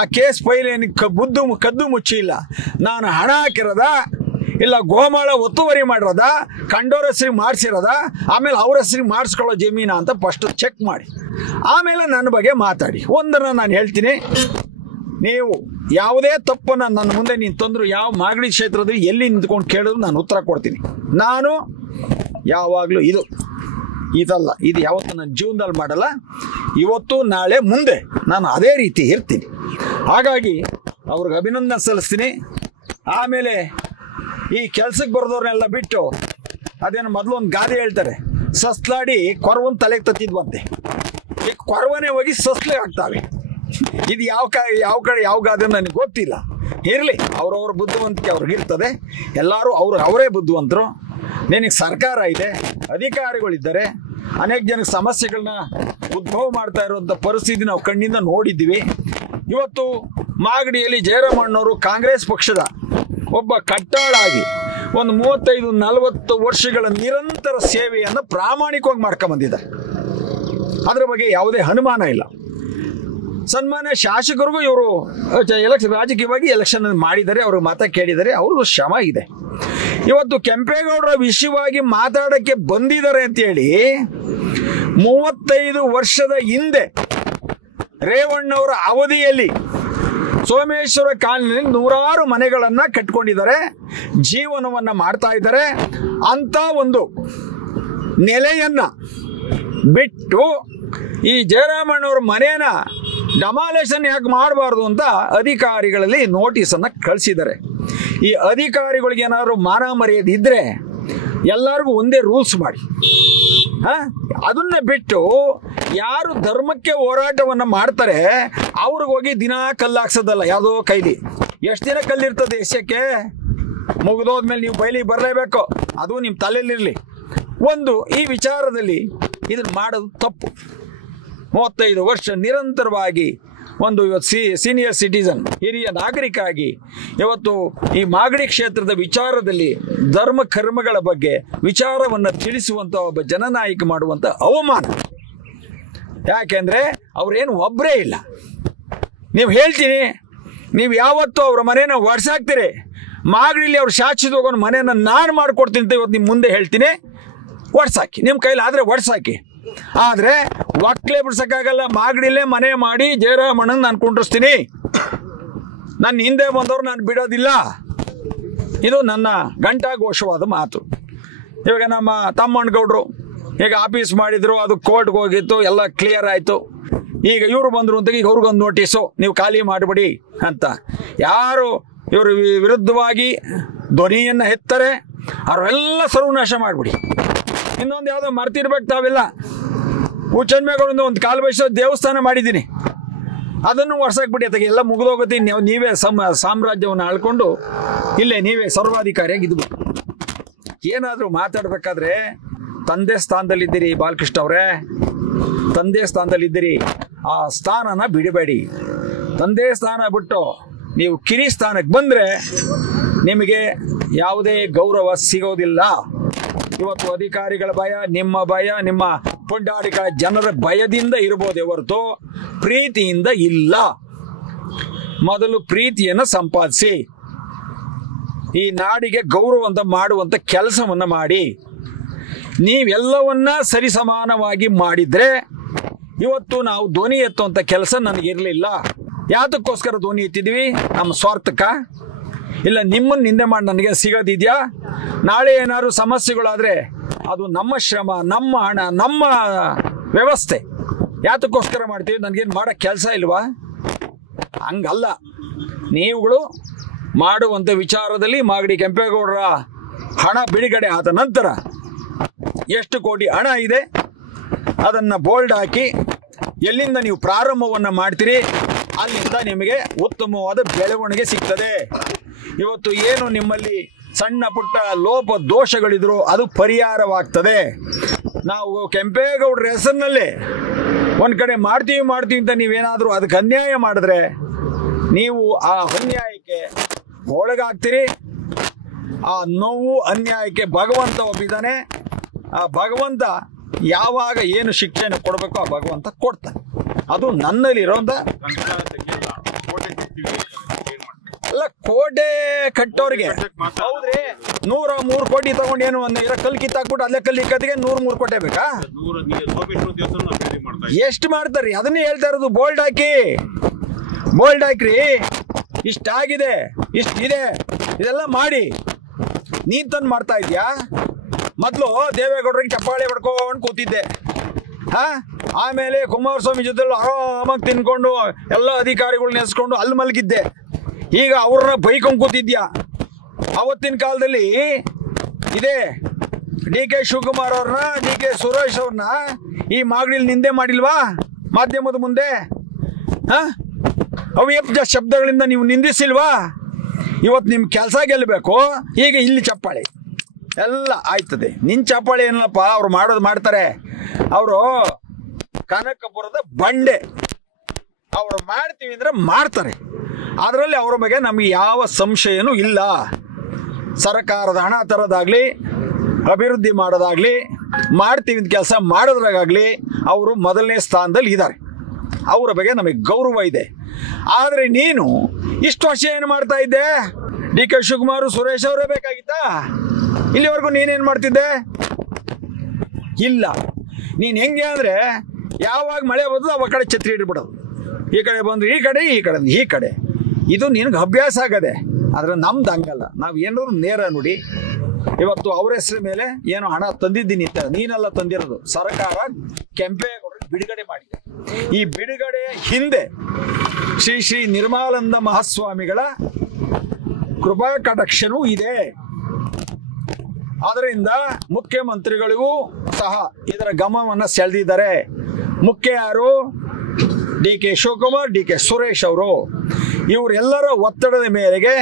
ಆ ಕೇಸ್ ಫೈಲ್ ಏನಕ್ಕೆ ಕದ್ದು ಮುಚ್ಚಿಲ್ಲ. ನಾನು ಹಣ ಹಾಕಿರೋದ, ಇಲ್ಲ ಗೋಮಾಳ ಒತ್ತುವರಿ ಮಾಡಿರೋದ, ಕಂಡೋರ ಹೆಸರಿಗೆ ಮಾಡಿಸಿರೋದ, ಆಮೇಲೆ ಅವ್ರ ಹೆಸರಿಗೆ ಮಾಡಿಸ್ಕೊಳ್ಳೋ ಜಮೀನ ಅಂತ ಫಸ್ಟ್ ಚೆಕ್ ಮಾಡಿ, ಆಮೇಲೆ ನನ್ನ ಬಗ್ಗೆ ಮಾತಾಡಿ. ಒಂದನ್ನು ನಾನು ಹೇಳ್ತೀನಿ, ನೀವು ಯಾವುದೇ ತಪ್ಪನ್ನು ನನ್ನ ಮುಂದೆ ನೀನು ತಂದ್ರು, ಯಾವ ಮಾಗಡಿ ಕ್ಷೇತ್ರದಲ್ಲಿ ಎಲ್ಲಿ ನಿಂತ್ಕೊಂಡು ಕೇಳಿದ್ರು ನಾನು ಉತ್ತರ ಕೊಡ್ತೀನಿ. ನಾನು ಯಾವಾಗಲೂ ಇದಲ್ಲ, ಇದು ಯಾವತ್ತೂ ನನ್ನ ಜೀವನದಲ್ಲಿ ಮಾಡಲ್ಲ. ಇವತ್ತು ನಾಳೆ ಮುಂದೆ ನಾನು ಅದೇ ರೀತಿ ಇರ್ತೀನಿ. ಹಾಗಾಗಿ ಅವ್ರಿಗೆ ಅಭಿನಂದನೆ ಸಲ್ಲಿಸ್ತೀನಿ. ಆಮೇಲೆ ಈ ಕೆಲ್ಸಕ್ಕೆ ಬರೆದವ್ರನ್ನೆಲ್ಲ ಬಿಟ್ಟು, ಅದೇನು ಮೊದಲು ಒಂದು ಗಾದೆ ಹೇಳ್ತಾರೆ, ಸಸ್ಲಾಡಿ ಕೊರವನ್ ತಲೆಗೆ ತತ್ತಿದ್ವಂತೆ. ಈ ಕೊರವನೇ ಹೋಗಿ ಸಸ್ಲೆ ಆಗ್ತಾವೆ. ಇದು ಯಾವ ಗಾದೆ ನನಗೆ ಗೊತ್ತಿಲ್ಲ. ಇರಲಿ, ಅವ್ರವ್ರ ಬುದ್ಧಿವಂತಿಕೆ ಅವ್ರಿಗಿರ್ತದೆ. ಎಲ್ಲರೂ ಅವರೇ ಬುದ್ಧಿವಂತರು. ನಿನಗೆ ಸರ್ಕಾರ ಇದೆ, ಅಧಿಕಾರಿಗಳಿದ್ದಾರೆ, ಅನೇಕ ಜನಕ್ಕೆ ಸಮಸ್ಯೆಗಳನ್ನ ಉದ್ಭವ ಮಾಡ್ತಾ ಇರುವಂಥ ಪರಿಸ್ಥಿತಿ ನಾವು ಕಣ್ಣಿಂದ ನೋಡಿದ್ದೀವಿ. ಇವತ್ತು ಮಾಗಡಿಯಲ್ಲಿ ಜಯರಾಮಣ್ಣವರು ಕಾಂಗ್ರೆಸ್ ಪಕ್ಷದ ಒಬ್ಬ ಕಟ್ಟಾಳಾಗಿ ಒಂದು 35-40 ವರ್ಷಗಳ ನಿರಂತರ ಸೇವೆಯನ್ನು ಪ್ರಾಮಾಣಿಕವಾಗಿ ಮಾಡ್ಕೊಂಬಂದಿದ್ದಾರೆ. ಅದರ ಬಗ್ಗೆ ಯಾವುದೇ ಅನುಮಾನ ಇಲ್ಲ. ಸನ್ಮಾನ್ಯ ಶಾಸಕರಿಗೂ ಇವರು ರಾಜಕೀಯವಾಗಿ ಎಲೆಕ್ಷನ್ ಮಾಡಿದ್ದಾರೆ, ಅವ್ರಿಗೆ ಮತ ಕೇಳಿದ್ದಾರೆ, ಅವ್ರಿಗೂ ಶ್ರಮ ಇದೆ. ಇವತ್ತು ಕೆಂಪೇಗೌಡರ ವಿಷಯವಾಗಿ ಮಾತಾಡೋಕ್ಕೆ ಬಂದಿದ್ದಾರೆ ಅಂತೇಳಿ 35 ವರ್ಷದ ಹಿಂದೆ ರೇವಣ್ಣವರ ಅವಧಿಯಲ್ಲಿ ಸೋಮೇಶ್ವರ ಕಾಲನಿಯಲ್ಲಿ 100 ಮನೆಗಳನ್ನು ಕಟ್ಕೊಂಡಿದ್ದಾರೆ, ಜೀವನವನ್ನು ಮಾಡ್ತಾ ಇದ್ದಾರೆ. ಅಂತ ಒಂದು ನೆಲೆಯನ್ನ ಬಿಟ್ಟು ಈ ಜಯರಾಮಣ್ಣವ್ರ ಮನೇನ ಡಮಾಲೇಷನ್ ಯಾಕೆ ಮಾಡಬಾರ್ದು ಅಂತ ಅಧಿಕಾರಿಗಳಲ್ಲಿ ನೋಟಿಸನ್ನು ಕಳಿಸಿದ್ದಾರೆ. ಈ ಅಧಿಕಾರಿಗಳಿಗೆ ಏನಾದ್ರು ಮಾನ ಮರ್ಯಾದೆ ಇದ್ದರೆ ಎಲ್ಲರಿಗೂ ಒಂದೇ ರೂಲ್ಸ್ ಮಾಡಿ. ಅದನ್ನ ಬಿಟ್ಟು ಯಾರು ಧರ್ಮಕ್ಕೆ ಹೋರಾಟವನ್ನು ಮಾಡ್ತಾರೆ ಅವ್ರಿಗೆ ಹೋಗಿ ದಿನ ಕಲ್ಲು ಹಾಕ್ಸೋದಲ್ಲ ಯಾವುದೋ ಕೈಲಿ. ಎಷ್ಟು ದಿನ ಕಲ್ಲಿರ್ತದೆ ಎಸೆಯಕ್ಕೆ? ಮುಗಿದೋದ್ಮೇಲೆ ನೀವು ಬಯಲಿಗೆ ಬರಲೇಬೇಕು, ಅದು ನಿಮ್ಮ ತಲೆಯಲ್ಲಿರಲಿ. ಈ ವಿಚಾರದಲ್ಲಿ ಇದನ್ನು ಮಾಡೋದು ತಪ್ಪು. 35 ವರ್ಷ ನಿರಂತರವಾಗಿ ಇವತ್ತು ಸೀನಿಯರ್ ಸಿಟಿಸನ್, ಹಿರಿಯ ನಾಗರಿಕ ಆಗಿ ಇವತ್ತು ಈ ಮಾಗಡಿ ಕ್ಷೇತ್ರದ ವಿಚಾರದಲ್ಲಿ ಧರ್ಮ ಕರ್ಮಗಳ ಬಗ್ಗೆ ವಿಚಾರವನ್ನು ತಿಳಿಸುವಂಥ ಒಬ್ಬ ಜನನಾಯಕ ಮಾಡುವಂಥ ಅವಮಾನ. ಯಾಕೆಂದರೆ ಅವರೇನು ಒಬ್ಬರೇ ಇಲ್ಲ. ನೀವು ಹೇಳ್ತೀನಿ, ನೀವು ಯಾವತ್ತೂ ಅವ್ರ ಮನೇನ ಒಡ್ಸಾಕ್ತೀರಿ. ಮಾಗಡಿಲಿ ಅವ್ರು ಶಾಶ್ವತ ಹೋಗೋಣ ಮನೇನ ನಾನು ಮಾಡಿಕೊಡ್ತೀನಿ ಅಂತ ಇವತ್ತು ನಿಮ್ಮ ಮುಂದೆ ಹೇಳ್ತೀನಿ. ಒಡ್ಸಾಕಿ, ನಿಮ್ಮ ಕೈಲಿ ಆದರೆ ಒಡ್ಸಾಕಿ. ಆದರೆ ಒಕ್ಕಲೇ ಬಿಡ್ಸೋಕ್ಕಾಗಲ್ಲ. ಮಾಗಡಿಲೇ ಮನೆ ಮಾಡಿ ಜಯರಾಮಣ್ಣನ ನಾನು ಕುಂಡ್ರಿಸ್ತೀನಿ. ನನ್ನ ಹಿಂದೆ ಬಂದವರು ನಾನು ಬಿಡೋದಿಲ್ಲ. ಇದು ನನ್ನ ಘಂಟಾಘೋಷವಾದ ಮಾತು. ಇವಾಗ ನಮ್ಮ ತಮ್ಮಣ್ಣಗೌಡರು ಈಗ ಆಫೀಸ್ ಮಾಡಿದ್ರು, ಅದು ಕೋರ್ಟ್ಗೆ ಹೋಗಿತ್ತು, ಎಲ್ಲ ಕ್ಲಿಯರ್ ಆಯಿತು. ಈಗ ಇವರು ಬಂದರು ಅಂತ ಈಗ ಅವ್ರಿಗೊಂದು ನೋಟಿಸು, ನೀವು ಖಾಲಿ ಮಾಡಿಬಿಡಿ ಅಂತ. ಯಾರು ಇವರು ವಿರುದ್ಧವಾಗಿ ಧ್ವನಿಯನ್ನು ಎತ್ತಾರೆ ಅವರೆಲ್ಲ ಸರ್ವನಾಶ ಮಾಡಿಬಿಡಿ. ಇನ್ನೊಂದು ಯಾವುದೋ ಮರ್ತಿರ್ಬೇಕು ತಾವೆಲ್ಲ. ಹುಚ್ಚನ್ಮೇಗೌಡಂದು ಒಂದು ಕಾಲು ಬಯಸೋ ದೇವಸ್ಥಾನ ಮಾಡಿದ್ದೀನಿ. ಅದನ್ನು ವರ್ಷಕ್ಕೆ ಬಿಡಿ ಎಲ್ಲ ಮುಗಿದೋಗುತ್ತೆ. ನೀವೇ ಸಾಮ್ರಾಜ್ಯವನ್ನು ಆಳ್ಕೊಂಡು ಇಲ್ಲೇ ನೀವೇ ಸರ್ವಾಧಿಕಾರಿಯಾಗಿ ಇದ್ಬಿಟ್ಟು. ಏನಾದರೂ ಮಾತಾಡಬೇಕಾದ್ರೆ ತಂದೆ ಸ್ಥಾನದಲ್ಲಿದ್ದೀರಿ ಬಾಲಕೃಷ್ಣ ಅವರೇ, ತಂದೆ ಸ್ಥಾನದಲ್ಲಿದ್ದೀರಿ. ಆ ಸ್ಥಾನನ ಬಿಡಬೇಡಿ. ತಂದೆ ಸ್ಥಾನ ಬಿಟ್ಟು ನೀವು ಕಿರಿ ಸ್ಥಾನಕ್ಕೆ ಬಂದರೆ ನಿಮಗೆ ಯಾವುದೇ ಗೌರವ ಸಿಗೋದಿಲ್ಲ. ಇವತ್ತು ಅಧಿಕಾರಿಗಳ ಭಯ, ನಿಮ್ಮ ಪುಂಡಾಡಿಗಳ ಜನರ ಭಯದಿಂದ ಇರ್ಬೋದೇ ಹೊರತು ಪ್ರೀತಿಯಿಂದ ಇಲ್ಲ. ಮೊದಲು ಪ್ರೀತಿಯನ್ನು ಸಂಪಾದಿಸಿ ಈ ನಾಡಿಗೆ ಗೌರವ ಮಾಡುವಂಥ ಕೆಲಸವನ್ನು ಮಾಡಿ. ನೀವೆಲ್ಲವನ್ನ ಸರಿಸಮಾನವಾಗಿ ಮಾಡಿದ್ರೆ ಇವತ್ತು ನಾವು ಧ್ವನಿ ಎತ್ತುವಂಥ ಕೆಲಸ ನನಗಿರಲಿಲ್ಲ. ಯಾತಕ್ಕೋಸ್ಕರ ಧ್ವನಿ ಎತ್ತಿದ್ವಿ? ನಮ್ಮ ಸ್ವಾರ್ಥಕ್ಕ? ಇಲ್ಲ ನಿಮ್ಮನ್ನು ನಿಂದೆ ಮಾಡಿ ನನಗೆ ಸಿಗೋದಿದೆಯಾ? ನಾಳೆ ಏನಾದ್ರು ಸಮಸ್ಯೆಗಳಾದರೆ ಅದು ನಮ್ಮ ಶ್ರಮ, ನಮ್ಮ ಹಣ, ನಮ್ಮ ವ್ಯವಸ್ಥೆ. ಯಾತಕ್ಕೋಸ್ಕರ ಮಾಡ್ತೀವಿ? ನನಗೇನು ಮಾಡೋ ಕೆಲಸ ಇಲ್ವಾ? ಹಂಗಲ್ಲ. ನೀವುಗಳು ಮಾಡುವಂಥ ವಿಚಾರದಲ್ಲಿ ಮಾಗಡಿ ಕೆಂಪೇಗೌಡರ ಹಣ ಬಿಡುಗಡೆ ಆದ ನಂತರ ಎಷ್ಟು ಕೋಟಿ ಹಣ ಇದೆ ಅದನ್ನು ಬೋಲ್ಡ್ ಹಾಕಿ ಎಲ್ಲಿಂದ ನೀವು ಪ್ರಾರಂಭವನ್ನು ಮಾಡ್ತೀರಿ ಅಲ್ಲಿಂದ ನಿಮಗೆ ಉತ್ತಮವಾದ ಬೆಳವಣಿಗೆ ಸಿಗ್ತದೆ. ಇವತ್ತು ಏನು ನಿಮ್ಮಲ್ಲಿ ಸಣ್ಣ ಪುಟ್ಟ ಲೋಪ ದೋಷಗಳಿದ್ರು ಅದು ಪರಿಹಾರವಾಗ್ತದೆ. ನಾವು ಕೆಂಪೇಗೌಡರ ಹೆಸರಿನಲ್ಲೇ ಒಂದು ಕಡೆ ಮಾಡ್ತೀವಿ ಅಂತ ನೀವೇನಾದರೂ ಅದಕ್ಕೆ ಅನ್ಯಾಯ ಮಾಡಿದ್ರೆ ನೀವು ಆ ಅನ್ಯಾಯಕ್ಕೆ ಒಳಗಾಗ್ತೀರಿ. ಆ ನೋವು ಅನ್ಯಾಯಕ್ಕೆ ಭಗವಂತ ಒಬ್ಬಿದ್ದಾನೆ. ಆ ಭಗವಂತ ಯಾವಾಗ ಏನು ಶಿಕ್ಷೆಯನ್ನು ಕೊಡಬೇಕೋ ಆ ಭಗವಂತ ಕೊಡ್ತಾನೆ. ಅದು ನನ್ನಲ್ಲಿರೋಂಥ ಅಲ್ಲ. ಕೋಟೆ ಕಟ್ಟೋರಿಗೆ ಹೌದ್ರಿ 103 ಕೋಟಿ ತಗೊಂಡು ಏನು ಇರೋ ಕಲ್ಲು ಕಿತ್ತಾಕ್ಬಿಟ್ಟು ಅಲ್ಲೇ ಕಲ್ಲು ಇಕ್ಕತ್ತಿಗೆ 103 ಕೋಟಿ ಬೇಕಾ? ಎಷ್ಟು ಮಾಡ್ತಾರ್ರಿ? ಅದನ್ನೇ ಹೇಳ್ತಾ ಇರೋದು. ಬೋಲ್ಡ್ ಹಾಕ್ರಿ. ಇಷ್ಟಾಗಿದೆ, ಇಷ್ಟಿದೆ, ಇದೆಲ್ಲ ಮಾಡಿ. ನೀನ್ ತಂದು ಮಾಡ್ತಾ ಇದ್ಯಾ? ಮೊದಲು ದೇವೇಗೌಡರಿಗೆ ಚಪ್ಪಾಳೆ ಹೊಡ್ಕೊಂಡು ಕೂತಿದ್ದೆ. ಆಮೇಲೆ ಕುಮಾರಸ್ವಾಮಿ ಜೊತೆ ಆರಾಮಾಗಿ ತಿನ್ಕೊಂಡು ಎಲ್ಲ ಅಧಿಕಾರಿಗಳನ್ನ ನೆನೆಸ್ಕೊಂಡು ಅಲ್ಲಿ ಮಲಗಿದ್ದೆ. ಈಗ ಅವ್ರನ್ನ ಬೈಕೊಂಡು ಕೂತಿದ್ಯಾ? ಅವತ್ತಿನ ಕಾಲದಲ್ಲಿ ಇದೇ DK ಶಿವಕುಮಾರ್ ಅವ್ರನ್ನ, DK ಸುರೇಶ್ ಅವ್ರನ್ನ ಈ ಮಾಗಡಿಲಿ ನಿಂದೆ ಮಾಡಿಲ್ವಾ? ಮಾಧ್ಯಮದ ಮುಂದೆ ಅವ್ಯಬ್ಧ ಶಬ್ದಗಳಿಂದ ನೀವು ನಿಂದಿಸಿಲ್ವಾ? ಇವತ್ತು ನಿಮ್ಮ ಕೆಲಸ ಗೆಲ್ಲಬೇಕು. ಈಗ ಇಲ್ಲಿ ಚಪ್ಪಾಳೆ ಎಲ್ಲ ಆಯ್ತದೆ. ನಿನ್ನ ಚಪ್ಪಾಳೆ ಏನಲ್ಲಪ್ಪ, ಅವ್ರು ಮಾಡೋದು ಮಾಡ್ತಾರೆ. ಅವರು ಕನಕಪುರದ ಬಂಡೆ. ಅವರು ಮಾಡ್ತೀವಿ ಅಂದರೆ ಮಾಡ್ತಾರೆ. ಅದರಲ್ಲಿ ಅವರ ಬಗ್ಗೆ ನಮಗೆ ಯಾವ ಸಂಶಯನೂ ಇಲ್ಲ. ಸರ್ಕಾರದ ಹಣ ತರೋದಾಗಲಿ, ಅಭಿವೃದ್ಧಿ ಮಾಡೋದಾಗಲಿ, ಮಾಡ್ತೀವಿ ಅಂತ ಕೆಲಸ ಮಾಡೋದ್ರಾಗಲಿ ಅವರು ಮೊದಲನೇ ಸ್ಥಾನದಲ್ಲಿ ಇದ್ದಾರೆ. ಅವರ ಬಗ್ಗೆ ನಮಗೆ ಗೌರವ ಇದೆ. ಆದರೆ ನೀನು ಇಷ್ಟು ವರ್ಷ ಏನು ಮಾಡ್ತಾ ಇದ್ದೆ? DK ಶಿವಕುಮಾರ್, ಸುರೇಶ್ ಅವರೇ ಬೇಕಾಗಿತ್ತಾ? ಇಲ್ಲಿವರೆಗೂ ನೀನೇನು ಮಾಡ್ತಿದ್ದೆ? ಇಲ್ಲ. ನೀನು ಹೆಂಗೆ ಅಂದರೆ ಯಾವಾಗ ಮಳೆ ಬರ್ತದೆ ಅವಾಗ ಕಡೆ ಛತ್ರಿ ಇಟ್ಬಿಡೋದು. ಈ ಕಡೆ ಬಂದು ಈ ಕಡೆ, ಈ ಕಡೆ ಈ ಕಡೆ. ಇದು ನಿನಗೆ ಅಭ್ಯಾಸ ಆಗದೆ. ಆದರೆ ನಮ್ದು ಹಂಗಲ್ಲ. ನಾವು ಏನಾದ್ರು ನೇರ ನುಡಿ. ಇವತ್ತು ಅವ್ರ ಹೆಸರ ಮೇಲೆ ಏನೋ ಹಣ ತಂದಿದ್ದೀನಿ ಅಂತ ನೀನೆಲ್ಲ ತಂದಿರೋದು. ಸರ್ಕಾರ ಕೆಂಪೇಗೌಡರಿಗೆ ಬಿಡುಗಡೆ ಮಾಡಿದೆ. ಈ ಬಿಡುಗಡೆ ಹಿಂದೆ ಶ್ರೀ ನಿರ್ಮಲಾನಂದ ಮಹಾಸ್ವಾಮಿಗಳ ಕೃಪಾ ಕಟಾಕ್ಷನೂ ಇದೆ. ಆದ್ದರಿಂದ ಮುಖ್ಯಮಂತ್ರಿಗಳಿಗೂ ಸಹ ಇದರ ಗಮನವನ್ನು ಸೆಳೆದಿದ್ದಾರೆ. ಮುಖ್ಯ ಯಾರು? DK ಶಿವಕುಮಾರ್, DK ಸುರೇಶ್ ಅವರು. ಇವರೆಲ್ಲರ ಒತ್ತಡದ ಮೇರೆಗೆ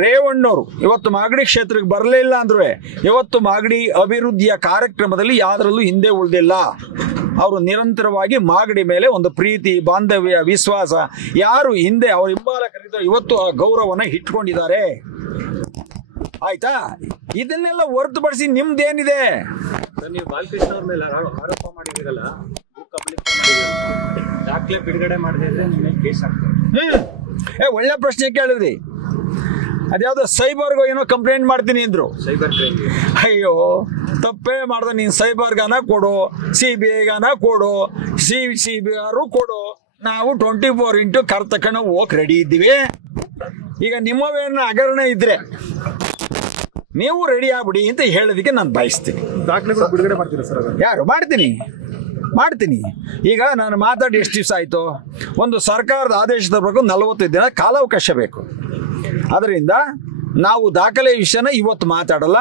ರೇವಣ್ಣವರು ಇವತ್ತು ಮಾಗಡಿ ಕ್ಷೇತ್ರಕ್ಕೆ ಬರಲಿಲ್ಲ ಅಂದ್ರೂ ಇವತ್ತು ಮಾಗಡಿ ಅಭಿವೃದ್ಧಿಯ ಕಾರ್ಯಕ್ರಮದಲ್ಲಿ ಯಾವುದರಲ್ಲೂ ಹಿಂದೆ ಉಳಿದಿಲ್ಲ. ಅವರು ನಿರಂತರವಾಗಿ ಮಾಗಡಿ ಮೇಲೆ ಒಂದು ಪ್ರೀತಿ, ಬಾಂಧವ್ಯ, ವಿಶ್ವಾಸ, ಯಾರು ಹಿಂದೆ ಅವ್ರ ಹಿಂಬಾಲಕರಿದ್ದ ಇವತ್ತು ಆ ಗೌರವನ ಇಟ್ಕೊಂಡಿದ್ದಾರೆ. ಆಯ್ತಾ? ಇದನ್ನೆಲ್ಲ ಹೊರತುಪಡಿಸಿ ನಿಮ್ದೇನಿದೆ? ನೀವು ಬಾಲಕೃಷ್ಣ ಅವ್ರ ಮೇಲೆ ಆರೋಪ ಮಾಡಿದಿರಲ್ಲ, ದಾಖಲೆ ಬಿಡುಗಡೆ ಮಾಡದಿದ್ರೆ ನಿಮಗೆ ಕೇಸ್ ಆಗ್ತದೆ. ಒಳ್ಳೆ ಪ್ರಶ್ನೆ ಕೇಳಿದ್ರಿ. ಅದ್ಯಾವುದೋ ಸೈಬರ್ಗೂ ಏನೋ ಕಂಪ್ಲೇಂಟ್ ಮಾಡ್ತೀನಿ ಅಂದ್ರು. Cyber crime. ಅಯ್ಯೋ, ತಪ್ಪೇ ಮಾಡ್ದೆ. ನೀನು ಸೈಬರ್ಗಾನ ಕೊಡು, CBIಗಾನ ಕೊಡು, CBR ಕೊಡು. ನಾವು 24x ಕರ್ತಕನ ಹೋಗಕ್ಕೆ ರೆಡಿ ಇದ್ದೀವಿ. ಈಗ ನಿಮ್ಮವೇನ ಹಗರಣ ಇದ್ರೆ ನೀವು ರೆಡಿ ಆಗ್ಬಿಡಿ ಅಂತ ಹೇಳೋದಕ್ಕೆ ನಾನು ಬಯಸ್ತೀನಿ. ದಾಖಲೆಗಳು ಬಿಡುಗಡೆ ಮಾಡ್ತೀರಾ ಸರ್? ಯಾರು? ಮಾಡ್ತೀನಿ. ಈಗ ನಾನು ಮಾತಾಡಿ ಎಷ್ಟು ದಿವಸ ಆಯಿತು? ಒಂದು ಸರ್ಕಾರದ ಆದೇಶದ ಪ್ರಕಾರ 45 ದಿನ ಕಾಲಾವಕಾಶ ಬೇಕು. ಅದರಿಂದ ನಾವು ದಾಖಲೆ ವಿಷಯನ ಇವತ್ತು ಮಾತಾಡಲ್ಲ.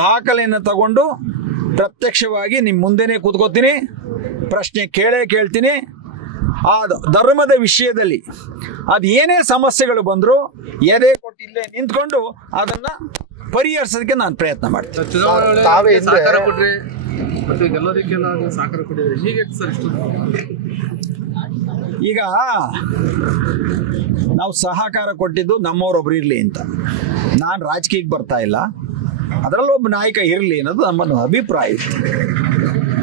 ದಾಖಲೆಯನ್ನು ತಗೊಂಡು ಪ್ರತ್ಯಕ್ಷವಾಗಿ ನಿಮ್ಮ ಮುಂದೆನೇ ಕೂತ್ಕೋತೀನಿ, ಪ್ರಶ್ನೆ ಕೇಳ್ತೀನಿ. ಆ ಧರ್ಮದ ವಿಷಯದಲ್ಲಿ ಅದು ಏನೇ ಸಮಸ್ಯೆಗಳು ಬಂದರೂ ಎದೆ ಕೊಟ್ಟು ಇಲ್ಲೇ ನಿಂತ್ಕೊಂಡು ಅದನ್ನು ಪರಿಹರಿಸೋದಕ್ಕೆ ನಾನು ಪ್ರಯತ್ನ ಮಾಡ್ತೀನಿ. ಸಹಕಾರ ಕೊಟ್ರೆ ಮತ್ತೆ ಎಲ್ಲದಕ್ಕೆಲ್ಲ ಸಹಕಾರ ಕೊಟ್ಟಿದ್ರೆ ಹೀಗೆ ಸರ್ ಇಷ್ಟು ಈಗ ನಾವು ಸಹಕಾರ ಕೊಟ್ಟಿದ್ದು ನಮ್ಮವರೊಬ್ರು ಇರಲಿ ಅಂತ. ನಾನು ರಾಜಕೀಯಕ್ಕೆ ಬರ್ತಾ ಇಲ್ಲ, ಅದರಲ್ಲೊಬ್ಬ ನಾಯಕ ಇರಲಿ ಅನ್ನೋದು ನಮ್ಮ ಅಭಿಪ್ರಾಯ ಇತ್ತು.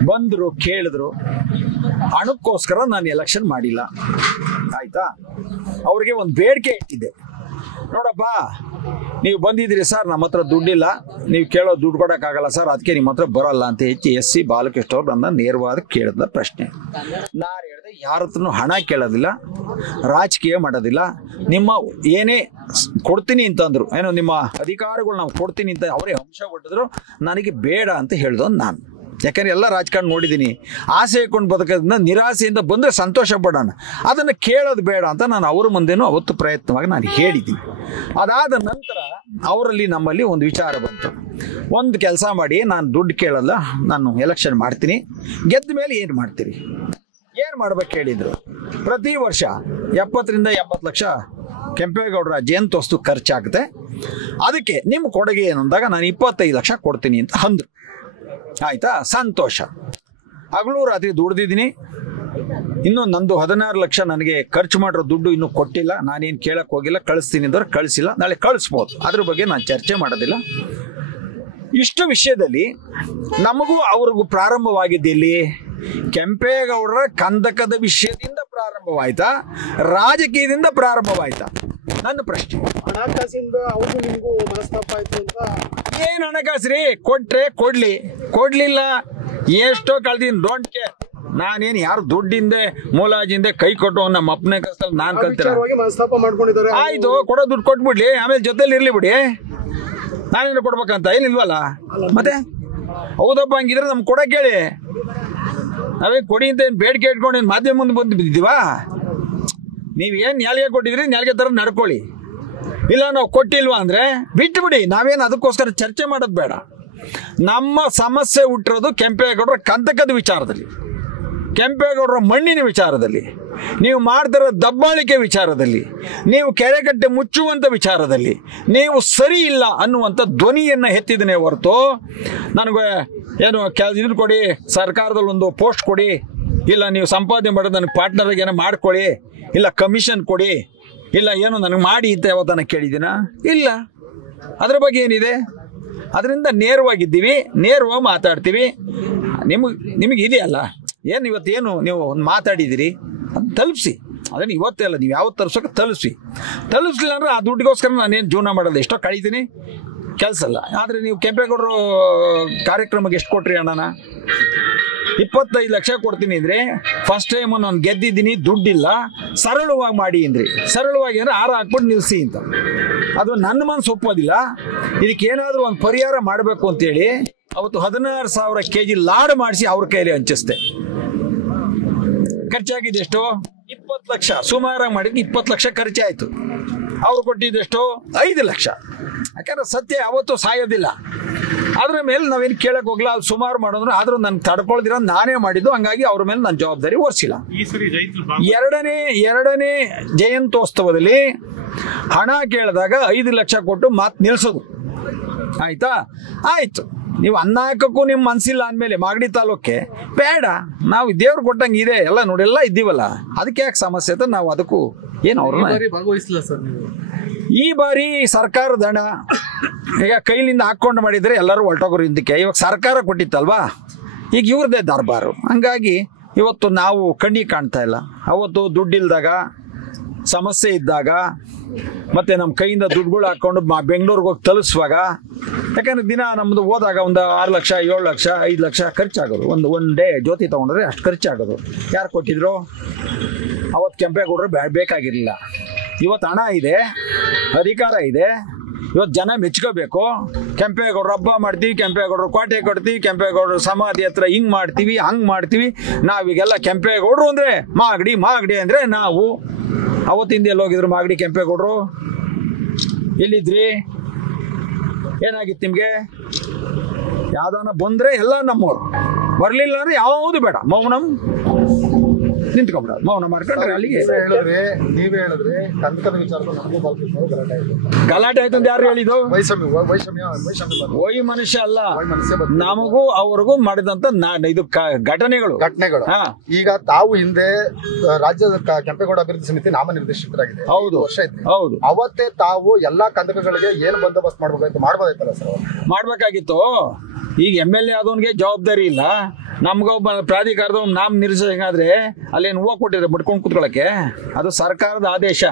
ಬಂದರು, ಕೇಳಿದ್ರು, ಹಣಕ್ಕೋಸ್ಕರ ನಾನು ಎಲೆಕ್ಷನ್ ಮಾಡಿಲ್ಲ, ಆಯ್ತಾ. ಅವ್ರಿಗೆ ಒಂದು ಬೇಡಿಕೆ ಇಟ್ಟಿದ್ದೆ, ನೋಡಪ್ಪ ನೀವು ಬಂದಿದ್ದೀರಿ ಸರ್, ನಮ್ಮ ಹತ್ರ ದುಡ್ಡಿಲ್ಲ, ನೀವು ಕೇಳೋ ದುಡ್ಡು ಕೊಡೋಕ್ಕಾಗಲ್ಲ ಸರ್, ಅದಕ್ಕೆ ನಿಮ್ಮ ಹತ್ರ ಬರೋಲ್ಲ ಅಂತ ಎಸ್ ಸಿ ಬಾಲಕೃಷ್ಣ ಅವ್ರು ನನ್ನ ನೇರವಾದ ಕೇಳಿದ ಪ್ರಶ್ನೆ. ನಾನು ಹೇಳಿದೆ, ಯಾರ ಹತ್ರನೂ ಹಣ ಕೇಳೋದಿಲ್ಲ, ರಾಜಕೀಯ ಮಾಡೋದಿಲ್ಲ, ನಿಮ್ಮ ಏನೇ ಕೊಡ್ತೀನಿ ಅಂತಂದ್ರು, ಏನೋ ನಿಮ್ಮ ಅಧಿಕಾರಗಳು ನಾವು ಕೊಡ್ತೀನಿ ಅಂತ ಅವರೇ ಅಂಶ ಕೊಟ್ಟಿದ್ರು, ನನಗೆ ಬೇಡ ಅಂತ ಹೇಳ್ದವ್ ನಾನು. ಯಾಕಂದರೆ ಎಲ್ಲ ರಾಜಕಾರಣ ನೋಡಿದ್ದೀನಿ, ಆಸೆ ಇಟ್ಕೊಂಡು ಬದುಕೋದ್ರಿಂದ ನಿರಾಸೆಯಿಂದ ಬಂದರೆ ಸಂತೋಷ ಪಡೋಣ, ಅದನ್ನು ಕೇಳೋದು ಬೇಡ ಅಂತ ನಾನು ಅವ್ರ ಮುಂದೆನೂ ಅವತ್ತು ಪ್ರಯತ್ನವಾಗಿ ನಾನು ಹೇಳಿದ್ದೀನಿ. ಅದಾದ ನಂತರ ಅವರಲ್ಲಿ ನಮ್ಮಲ್ಲಿ ಒಂದು ವಿಚಾರ ಬಂತು, ಒಂದು ಕೆಲಸ ಮಾಡಿ, ನಾನು ದುಡ್ಡು ಕೇಳಲ್ಲ, ನಾನು ಎಲೆಕ್ಷನ್ ಮಾಡ್ತೀನಿ, ಗೆದ್ದ ಮೇಲೆ ಏನು ಮಾಡ್ತೀರಿ, ಏನು ಮಾಡ್ಬೇಕು ಹೇಳಿದರು. ಪ್ರತಿ ವರ್ಷ 70 ರಿಂದ 80 ಲಕ್ಷ ಕೆಂಪೇಗೌಡರ ಜಯಂತ್ಯೋತ್ಸವ ಖರ್ಚಾಗುತ್ತೆ, ಅದಕ್ಕೆ ನಿಮ್ಮ ಕೊಡುಗೆ ಏನು ಅಂದಾಗ ನಾನು 25 ಲಕ್ಷ ಕೊಡ್ತೀನಿ ಅಂತ ಅಂದರು. ಆಯ್ತಾ, ಸಂತೋಷ. ಹಗಲು ರಾತ್ರಿ ದುಡ್ದಿದ್ದೀನಿ, ಇನ್ನೂ ನಂದು 16 ಲಕ್ಷ ನನಗೆ ಖರ್ಚು ಮಾಡಿರೋ ದುಡ್ಡು ಇನ್ನೂ ಕೊಟ್ಟಿಲ್ಲ, ನಾನೇನು ಕೇಳಕ್ಕೆ ಹೋಗಿಲ್ಲ, ಕಳಿಸ್ತೀನಿ ಅಂದ್ರೆ ಕಳಿಸಿಲ್ಲ, ನಾಳೆ ಕಳಿಸ್ಬೋದು, ಅದ್ರ ಬಗ್ಗೆ ನಾನು ಚರ್ಚೆ ಮಾಡೋದಿಲ್ಲ. ಇಷ್ಟು ವಿಷಯದಲ್ಲಿ ನಮಗೂ ಅವ್ರಿಗೂ ಪ್ರಾರಂಭವಾಗಿದ್ದಲ್ಲಿ ಕೆಂಪೇಗೌಡರ ಕಂದಕದ ವಿಷಯದಿಂದ ಪ್ರಾರಂಭವಾಯ್ತಾ, ರಾಜಕೀಯದಿಂದ ಪ್ರಾರಂಭವಾಯ್ತಾ, ನನ್ನ ಪ್ರಶ್ನೆ. ಹಣಕಾಸಿಂದ ಅವ್ರಿಗೂ ನಿಮಗೂ ಮನಸ್ತಾಪ ಆಯ್ತು ಅಂತ. ಏನು ಹಣಕಾಸು ರೀ, ಕೊಟ್ರೆ ಕೊಡ್ಲಿ, ಕೊಡ್ಲಿಲ್ಲ ಎಷ್ಟೋ ಕಳ್ದೀನಿ, ಡೋಂಟ್ ಕೇರ್. ನಾನೇನು ಯಾರು ದುಡ್ಡಿಂದೆ ಮೂಲಾಜಿಂದೆ ಕೈ ಕೊಟ್ಟು ನಮ್ಮ ಅಪ್ಪನೇ ಕಷ್ಟದಲ್ಲಿ ನಾನು ಕಲ್ತಿರ. ಮನಸ್ತಾಪ ಮಾಡ್ಕೊಂಡಿದ್ದಾರೆ, ಆಯ್ತು, ಕೊಡೋ ದುಡ್ಡು ಕೊಟ್ಬಿಡ್ಲಿ, ಆಮೇಲೆ ಜೊತೆಲಿ ಇರ್ಲಿ ಬಿಡಿ, ನಾನೇನು ಕೊಡ್ಬೇಕಂತ ಏನಿಲ್ವಲ್ಲ. ಮತ್ತೆ ಹೌದಪ್ಪ, ಹಂಗಿದ್ರೆ ನಮ್ಗೆ ಕೊಡಕ್ಕೆ ಹೇಳಿ, ನಾವೇ ಕೊಡಿ ಅಂತ ಏನು ಬೇಡಿಕೆ ಇಟ್ಕೊಂಡು ಏನು ಮಾಧ್ಯಮ ಮುಂದೆ ಬಂದು ಬಿದ್ದಿದ್ದೀವಾ? ನೀವೇನು ನ್ಯಾಲ್ಗೆ ಕೊಟ್ಟಿದ್ರಿ, ನ್ಯಾಲ್ಗೆ ಥರ ನಡ್ಕೊಳ್ಳಿ, ಇಲ್ಲ ನಾವು ಕೊಟ್ಟಿಲ್ವಾ ಅಂದರೆ ಬಿಟ್ಟು ಬಿಡಿ, ನಾವೇನು ಅದಕ್ಕೋಸ್ಕರ ಚರ್ಚೆ ಮಾಡೋದು ಬೇಡ. ನಮ್ಮ ಸಮಸ್ಯೆ ಹುಟ್ಟಿರೋದು ಕೆಂಪೇಗೌಡರ ಕಂದಕದ ವಿಚಾರದಲ್ಲಿ, ಕೆಂಪೇಗೌಡರ ಮಣ್ಣಿನ ವಿಚಾರದಲ್ಲಿ, ನೀವು ಮಾಡ್ತಿರೋ ದಬ್ಬಾಳಿಕೆ ವಿಚಾರದಲ್ಲಿ, ನೀವು ಕೆರೆಕಟ್ಟೆ ಮುಚ್ಚುವಂಥ ವಿಚಾರದಲ್ಲಿ ನೀವು ಸರಿ ಇಲ್ಲ ಅನ್ನುವಂಥ ಧ್ವನಿಯನ್ನು ಎತ್ತಿದನೇ ಹೊರತು ನನಗೆ ಏನು ಇದನ್ನು ಕೊಡಿ, ಸರ್ಕಾರದಲ್ಲಿ ಒಂದು ಪೋಸ್ಟ್ ಕೊಡಿ, ಇಲ್ಲ ನೀವು ಸಂಪಾದನೆ ಮಾಡೋದು ನನಗೆ ಪಾರ್ಟ್ನರ್ಗೆ ಏನೋ ಮಾಡ್ಕೊಳ್ಳಿ, ಇಲ್ಲ ಕಮಿಷನ್ ಕೊಡಿ, ಇಲ್ಲ ಏನು ನನಗೆ ಮಾಡಿ ಅಂತ ಯಾವತ್ತನ ಕೇಳಿದ್ದೀನ? ಇಲ್ಲ. ಅದ್ರ ಬಗ್ಗೆ ಏನಿದೆ? ಅದರಿಂದ ನೇರವಾಗಿದ್ದೀವಿ, ನೇರವಾಗಿ ಮಾತಾಡ್ತೀವಿ. ನಿಮಗೆ ಇದೆಯಲ್ಲ, ಏನು ಇವತ್ತೇನು ನೀವು ಒಂದು ಮಾತಾಡಿದ್ದೀರಿ ಅದು ತಲುಪಿಸಿ, ಅದನ್ನು ಇವತ್ತೇ ಅಲ್ಲ, ನೀವು ಯಾವತ್ತು ತಲುಪ್ಸೋಕೆ ತಲುಪಿಸ್ಲಿಲ್ಲ ಅಂದರೆ ಆ ದುಡ್ಡಿಗೋಸ್ಕರ ನಾನೇನು ಜೀವನ ಮಾಡೋದು, ಎಷ್ಟೋ ಕಳೀತೀನಿ, ಕೆಲಸ ಅಲ್ಲ. ಆದರೆ ನೀವು ಕೆಂಪೇಗೌಡರು ಕಾರ್ಯಕ್ರಮಕ್ಕೆ ಎಷ್ಟು ಕೊಟ್ರಿ ಹಣನ? 25 ಲಕ್ಷ ಕೊಡ್ತೀನಿ ಅಂದರೆ ಫಸ್ಟ್ ಟೈಮ್ ನಾನು ಗೆದ್ದಿದ್ದೀನಿ, ದುಡ್ಡಿಲ್ಲ, ಸರಳವಾಗಿ ಮಾಡಿ ಅಂದ್ರಿ. ಸರಳವಾಗಿ ಅಂದರೆ ಹಾರ ಹಾಕ್ಬಿಟ್ಟು ನಿಲ್ಲಿಸಿ ಅಂತ. ಅದು ನನ್ನ ಮನಸ್ಸು ಒಪ್ಪೋದಿಲ್ಲ. ಇದಕ್ಕೇನಾದರೂ ಒಂದು ಪರಿಹಾರ ಮಾಡಬೇಕು ಅಂತೇಳಿ ಅವತ್ತು 16,000 kg ಲಾಡ್ ಮಾಡಿಸಿ ಅವ್ರ ಕೈಲಿ ಹಂಚಿಸ್ದೆ. ಖರ್ಚಾಗಿದ್ದು ಎಷ್ಟು? 20 ಲಕ್ಷ. ಸುಮಾರಾಗಿ ಮಾಡಿದ್ದು 20 ಲಕ್ಷ ಖರ್ಚಾಯಿತು. ಅವ್ರು ಕೊಟ್ಟಿದ್ದೆಷ್ಟು? 5 ಲಕ್ಷ. ಯಾಕಂದ್ರೆ ಸತ್ಯ ಯಾವತ್ತೂ ಸಾಯೋದಿಲ್ಲ. ಅದ್ರ ಮೇಲೆ ನಾವೇನು ಕೇಳಕ್ ಹೋಗ್ಲ, ಅದು ಸುಮಾರು ಮಾಡಿದ್ರು, ಆದ್ರೂ ನನ್ಗೆ ತಡ್ಕೊಳ್ದಿರ ನಾನೇ ಮಾಡಿದ್ದು, ಹಂಗಾಗಿ ಅವ್ರ ಮೇಲೆ ನನ್ನ ಜವಾಬ್ದಾರಿ ಹೊರಿಸಿಲ್ಲ. ಎರಡನೇ ಜಯಂತ್ಯೋತ್ಸವದಲ್ಲಿ ಹಣ ಕೇಳಿದಾಗ 5 ಲಕ್ಷ ಕೊಟ್ಟು ಮಾತು ನಿಲ್ಸೋದು, ಆಯ್ತಾ? ಆಯ್ತು, ನೀವು ಅನ್ನ ಹಾಕಕ್ಕೂ ನಿಮ್ಮ ಮನಸ್ಸಿಲ್ಲ ಅಂದಮೇಲೆ ಮಾಗಡಿ ತಾಲೂಕೆ ಬೇಡ, ನಾವು ದೇವ್ರು ಕೊಟ್ಟಂಗೆ ಇದೆ ಎಲ್ಲ ನೋಡಿ, ಎಲ್ಲ ಇದ್ದೀವಲ್ಲ, ಅದಕ್ಕೆ ಯಾಕೆ ಸಮಸ್ಯೆ ಅಂತ ನಾವು ಅದಕ್ಕೂ ಏನು ಅವ್ರನ್ನ ಭಾಗವಹಿಸಲ್ಲ ಸರ್. ಈ ಬಾರಿ ಸರ್ಕಾರದ ಹಣ ಈಗ ಕೈಲಿಂದ ಹಾಕ್ಕೊಂಡು ಮಾಡಿದರೆ ಎಲ್ಲರೂ ಹೊರಟೋಗೋರು ಹಿಂದಕ್ಕೆ. ಇವಾಗ ಸರ್ಕಾರ ಕೊಟ್ಟಿತ್ತಲ್ವಾ, ಈಗ ಇವ್ರದ್ದೇ ದರ್ಬಾರು. ಹಂಗಾಗಿ ಇವತ್ತು ನಾವು ಕಣ್ಣಿಗೆ ಕಾಣ್ತಾ ಇಲ್ಲ. ಅವತ್ತು ದುಡ್ಡಿಲ್ದಾಗ, ಸಮಸ್ಯೆ ಇದ್ದಾಗ, ಮತ್ತು ನಮ್ಮ ಕೈಯಿಂದ ದುಡ್ಡುಗಳು ಹಾಕ್ಕೊಂಡು ಬೆಂಗಳೂರಿಗೆ ಹೋಗಿ ತಲುಪಿಸುವಾಗ, ಯಾಕಂದ್ರೆ ದಿನ ನಮ್ಮದು ಹೋದಾಗ ಒಂದು 6 ಲಕ್ಷ 7 ಲಕ್ಷ 5 ಲಕ್ಷ ಖರ್ಚಾಗೋದು. ಒನ್ ಡೇ ಜ್ಯೋತಿ ತೊಗೊಂಡ್ರೆ ಅಷ್ಟು ಖರ್ಚಾಗೋದು. ಯಾರು ಕೊಟ್ಟಿದ್ರು? ಅವತ್ತು ಕೆಂಪೇಗೌಡರು ಬೇಕಾಗಿರಲಿಲ್ಲ. ಇವತ್ತು ಹಣ ಇದೆ, ಅಧಿಕಾರ ಇದೆ, ಇವತ್ತು ಜನ ಮೆಚ್ಕೋಬೇಕು. ಕೆಂಪೇಗೌಡರು ಹಬ್ಬ ಮಾಡ್ತೀವಿ, ಕೆಂಪೇಗೌಡರು ಕೋಟೆ ಕೊಡ್ತೀವಿ, ಕೆಂಪೇಗೌಡರು ಸಮಾಧಿ ಹತ್ರ ಹಿಂಗೆ ಮಾಡ್ತೀವಿ, ಹಂಗೆ ಮಾಡ್ತೀವಿ. ನಾವೀಗೆಲ್ಲ ಕೆಂಪೇಗೌಡರು ಅಂದರೆ ಮಾಗಡಿ ಅಂದರೆ ನಾವು. ಅವತ್ತಿಂದ ಎಲ್ಲೋಗಿದ್ರು ಮಾಗಡಿ ಕೆಂಪೇಗೌಡರು? ಎಲ್ಲಿದ್ರಿ? ಏನಾಗಿತ್ತು ನಿಮಗೆ? ಯಾವ್ದಾನ ಬಂದರೆ ಎಲ್ಲ ನಮ್ಮವ್ರು, ಬರಲಿಲ್ಲ ಅಂದರೆ ಯಾವುದು ಬೇಡ, ಮೌನಂ ನಿಂತ್ಕೊಂಡ್ಬಿಡೋದು, ಮೌನ ಮಾಡ್ಕೊಂಡ್ರೆ ಅಲ್ಲಿಗೆ. ನೀವೇ ಹೇಳಿದ್ರೆ ಕಂದಕದ ವಿಚಾರದಲ್ಲಿ ನಮಗೂ ಬಾಲಕೃಷ್ಣ ಗಲಾಟೆ ಆಯ್ತು ಅಂತ ಯಾರು ಹೇಳಿದ್ದು? ವೈ ಮನುಷ್ಯ ಅಲ್ಲ, ನಮಗೂ ಅವ್ರಿಗೂ ಮಾಡಿದಂತ ಇದು ಘಟನೆಗಳು. ಈಗ ತಾವು ಹಿಂದೆ ರಾಜ್ಯದ ಕೆಂಪೇಗೌಡ ಅಭಿವೃದ್ಧಿ ಸಮಿತಿ ನಾಮನಿರ್ದೇಶಕರಾಗಿದೆ. ಹೌದು ವರ್ಷ ಇದ್ರಿ. ಹೌದು. ಅವತ್ತೇ ತಾವು ಎಲ್ಲಾ ಕಂದಕಗಳಿಗೆ ಏನು ಬಂದೋಬಸ್ತ್ ಮಾಡ್ಬೇಕಾಯ್ತು, ಮಾಡ್ಬೋದಾಯ್ತಲ್ಲ ಸರ್? ಮಾಡ್ಬೇಕಾಗಿತ್ತು. ಈಗ MLA ಆದವನ್ಗೆ ಜವಾಬ್ದಾರಿ ಇಲ್ಲ, ನಮ್ಗೊಬ್ಬ ಪ್ರಾಧಿಕಾರದ ನಾಮ ನಿರ್ದೇಶಕನಾದ್ರೆ ಅಲ್ಲೇನು ಹೂವು ಕೊಟ್ಟಿದ್ರೆ ಬಿಟ್ಕೊಂಡು ಕೂತ್ಕೊಳ್ಳಕ್ಕೆ? ಅದು ಸರ್ಕಾರದ ಆದೇಶ.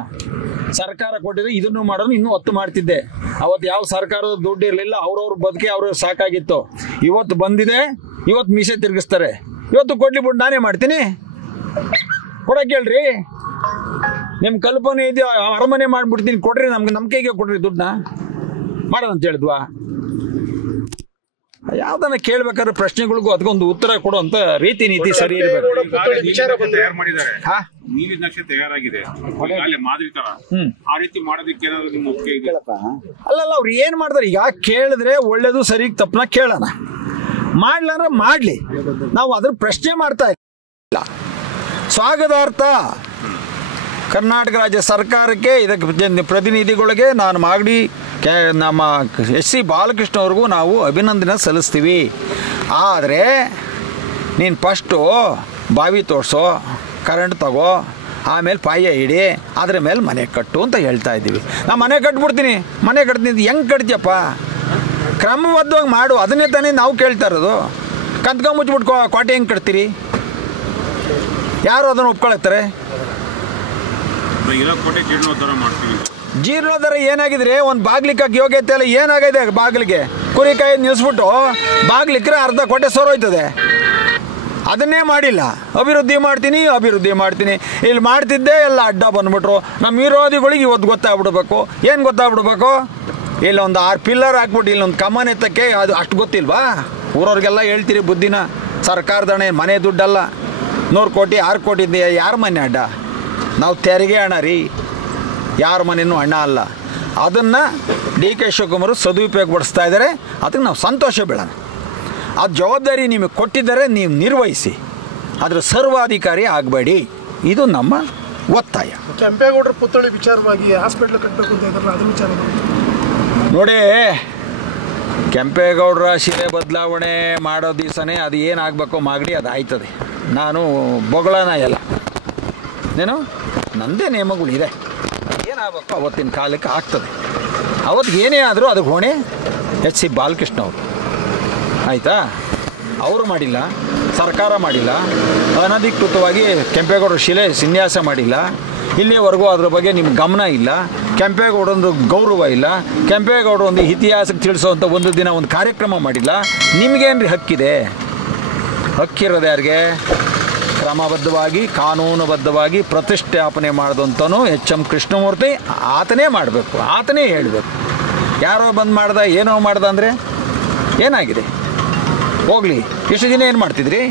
ಸರ್ಕಾರ ಕೊಟ್ಟಿದ್ರೆ ಇದನ್ನು ಮಾಡೋದು ಇನ್ನೂ ಹೊತ್ತು ಮಾಡ್ತಿದ್ದೆ. ಅವತ್ತು ಯಾವ ಸರ್ಕಾರದ ದುಡ್ಡು ಇರಲಿಲ್ಲ, ಅವ್ರವ್ರ ಬದುಕಿ ಅವ್ರವ್ರು ಸಾಕಾಗಿತ್ತು. ಇವತ್ತು ಬಂದಿದೆ, ಇವತ್ತು ಮೀಸೆ ತಿರುಗಿಸ್ತಾರೆ. ಇವತ್ತು ಕೊಡ್ಲಿ ಬಿಟ್ಟು ನಾನೇ ಮಾಡ್ತೀನಿ, ಕೊಡಕ್ಕೆ ಹೇಳ್ರಿ. ನಿಮ್ಮ ಕಲ್ಪನೆ ಇದೆಯೋ ಅರಮನೆ ಮಾಡ್ಬಿಡ್ತೀನಿ, ಕೊಡ್ರಿ, ನಮ್ಗೆ ನಂಬಿಕೆಗೆ ಕೊಡ್ರಿ ದುಡ್ಡನ್ನ ಮಾಡೋದಂತ ಹೇಳಿದ್ವಾ? ಯಾವ್ದನ್ನ ಕೇಳ್ಬೇಕಾದ್ರೆ ಪ್ರಶ್ನೆಗಳಿಗೂ ಅದಕ್ಕೊಂದು ಉತ್ತರ ಕೊಡುವಂತ ರೀತಿ ನೀತಿ ಸರಿ ಇರಬೇಕು. ನೀಲಿ ನಕ್ಷೆ ತಯಾರಾಗಿದೆ ಮಾದರಿತರ, ಆ ರೀತಿ ಮಾಡೋದಕ್ಕೆ ಏನಾದ್ರು ನಿಮ್ಮ ಒಪ್ಪಿಗೆ ಇದೆ? ಅಲ್ಲಲ್ಲ, ಅವ್ರು ಏನ್ ಮಾಡ್ತಾರೆ ಈಗ ಕೇಳಿದ್ರೆ ಒಳ್ಳೇದು ಸರಿ ತಪ್ಪನ ಕೇಳೋಣ, ಮಾಡ್ಲಾರ ಮಾಡ್ಲಿ, ನಾವು ಅದ್ರ ಪ್ರಶ್ನೆ ಮಾಡ್ತಾ ಇಲ್ಲ. ಸ್ವಾಗತಾರ್ಥ ಕರ್ನಾಟಕ ರಾಜ್ಯ ಸರ್ಕಾರಕ್ಕೆ, ಇದಕ್ಕೆ ಪ್ರತಿನಿಧಿಗಳಿಗೆ ನಾನು ಮಾಗಡಿ ನಮ್ಮ SC ಬಾಲಕೃಷ್ಣ ಅವ್ರಿಗೂ ನಾವು ಅಭಿನಂದನೆ ಸಲ್ಲಿಸ್ತೀವಿ. ಆದರೆ ನೀನು ಫಸ್ಟು ಬಾವಿ ತೋರಿಸೋ, ಕರೆಂಟ್ ತಗೋ, ಆಮೇಲೆ ಪಾಯ ಇಡಿ, ಅದ್ರ ಮೇಲೆ ಮನೆ ಕಟ್ಟು ಅಂತ ಹೇಳ್ತಾ ಇದ್ದೀವಿ. ನಾನು ಮನೆ ಕಟ್ಬಿಡ್ತೀನಿ, ಮನೆ ಕಟ್ತೀನಿ, ಹೆಂಗೆ ಕಟ್ತೀಯಪ್ಪ? ಕ್ರಮಬದ್ಧವಾಗಿ ಮಾಡು, ಅದನ್ನೇ ತಾನೇ ನಾವು ಕೇಳ್ತಾ ಇರೋದು. ಮುಚ್ಚಿಬಿಟ್ಟು ಕೋಟೆ ಹೆಂಗೆ ಕಟ್ತೀರಿ? ಯಾರು ಅದನ್ನು ಒಪ್ಕೊಳ್ತಾರೆ? ಜೀರ್ಣೋದ್ಧಾರ ಏನಾಗಿದ್ರೆ ಒಂದು ಬಾಗ್ಲಿಕ್ಕೆ ಯೋಗ್ಯತೆ ಎಲ್ಲ ಏನಾಗಿದೆ? ಬಾಗಿಲಿಗೆ ಕುರಿಕಾಯಿ ನಿಲ್ಲಿಸ್ಬಿಟ್ಟು ಬಾಗ್ಲಿಕ್ರೆ ಅರ್ಧ ಕೋಟೆ ಸೋರೋಯ್ತದೆ. ಅದನ್ನೇ ಮಾಡಿಲ್ಲ. ಅಭಿವೃದ್ಧಿ ಮಾಡ್ತೀನಿ ಇಲ್ಲಿ ಮಾಡ್ತಿದ್ದೆ, ಎಲ್ಲ ಅಡ್ಡ ಬಂದ್ಬಿಟ್ರು. ನಮ್ಮ ವಿರೋಧಿಗಳಿಗೆ ಇವತ್ತು ಗೊತ್ತಾಗ್ಬಿಡ್ಬೇಕು. ಏನು ಗೊತ್ತಾಗ್ಬಿಡ್ಬೇಕು? ಇಲ್ಲೊಂದು 6 ಪಿಲ್ಲರ್ ಹಾಕ್ಬಿಟ್ಟು ಇಲ್ಲೊಂದು ಕಮಾನ್ ಎತ್ತಕ್ಕೆ ಅದು ಅಷ್ಟು ಗೊತ್ತಿಲ್ವಾ? ಊರವ್ರಿಗೆಲ್ಲ ಹೇಳ್ತೀರಿ ಬುದ್ಧಿನ. ಸರ್ಕಾರದಣೆ ಮನೆ ದುಡ್ಡಲ್ಲ, 100 ಕೋಟಿ 6 ಕೋಟಿ ಯಾರ ಮನೆ ಅಡ್ಡ? ನಾವು ತೆರಿಗೆ ಹಣ ರೀ, ಯಾರ ಮನೆಯೂ ಹಣ ಅಲ್ಲ. ಅದನ್ನು DK ಶಿವಕುಮಾರ್ ಸದುಪಯೋಗಪಡಿಸ್ತಾ ಇದ್ದಾರೆ. ಅದಕ್ಕೆ ನಾವು ಸಂತೋಷ ಬೀಳೋಣ. ಅದು ಜವಾಬ್ದಾರಿ ನಿಮಗೆ ಕೊಟ್ಟಿದ್ದಾರೆ, ನೀವು ನಿರ್ವಹಿಸಿ, ಅದರ ಸರ್ವಾಧಿಕಾರಿ ಆಗಬೇಡಿ. ಇದು ನಮ್ಮ ಒತ್ತಾಯ. ಕೆಂಪೇಗೌಡರ ಪುತ್ಥಳಿ ವಿಚಾರವಾಗಿ ಹಾಸ್ಪಿಟ್ಲ್ ಕಟ್ಟಬೇಕು ಅಂತ ಇದ್ದಾರಲ್ಲ, ಅದು ವಿಚಾರ ನೋಡಿ. ಕೆಂಪೇಗೌಡರ ಶಿಲೆ ಬದಲಾವಣೆ ಮಾಡೋ ದಿವಸನೇ ಅದು ಏನಾಗಬೇಕು ಮಾಗಡಿ ಅದು ಆಯ್ತದೆ. ನಾನು ಬೊಗಳನ ಎಲ್ಲ ನಂದೇ ನಿಯಮಗಳಿದೆ. ಏನಾಗಬೇಕು ಅವತ್ತಿನ ಕಾಲಕ್ಕೆ ಆಗ್ತದೆ. ಅವತ್ತಿಗೆ ಏನೇ ಆದರೂ ಅದಕ್ಕೆ ಹೊಣೆ SC ಬಾಲಕೃಷ್ಣ ಅವರು. ಆಯಿತಾ? ಅವರು ಮಾಡಿಲ್ಲ, ಸರ್ಕಾರ ಮಾಡಿಲ್ಲ, ಅನಧಿಕೃತವಾಗಿ ಕೆಂಪೇಗೌಡರ ಶಿಲೆ ವಿನ್ಯಾಸ ಮಾಡಿಲ್ಲ. ಇಲ್ಲಿವರೆಗೂ ಅದ್ರ ಬಗ್ಗೆ ನಿಮ್ಮ ಗಮನ ಇಲ್ಲ. ಕೆಂಪೇಗೌಡರೊಂದು ಗೌರವ ಇಲ್ಲ. ಕೆಂಪೇಗೌಡರ ಒಂದು ಇತಿಹಾಸಕ್ಕೆ ತಿಳಿಸೋವಂಥ ಒಂದು ದಿನ ಒಂದು ಕಾರ್ಯಕ್ರಮ ಮಾಡಿಲ್ಲ. ನಿಮಗೇನ್ರಿ ಹಕ್ಕಿದೆ? ಹಕ್ಕಿರೋದು ಯಾರಿಗೆ? ಕ್ರಮಬದ್ಧವಾಗಿ ಕಾನೂನುಬದ್ಧವಾಗಿ ಪ್ರತಿಷ್ಠಾಪನೆ ಮಾಡಿದಂಥನು HM ಕೃಷ್ಣಮೂರ್ತಿ. ಆತನೇ ಮಾಡಬೇಕು, ಆತನೇ ಹೇಳಬೇಕು. ಯಾರೋ ಬಂದು ಮಾಡ್ದ, ಏನೋ ಮಾಡ್ದ ಅಂದರೆ ಏನಾಗಿದೆ? ಹೋಗಲಿ. ಇಷ್ಟು ದಿನ ಏನು ಮಾಡ್ತಿದ್ರಿ?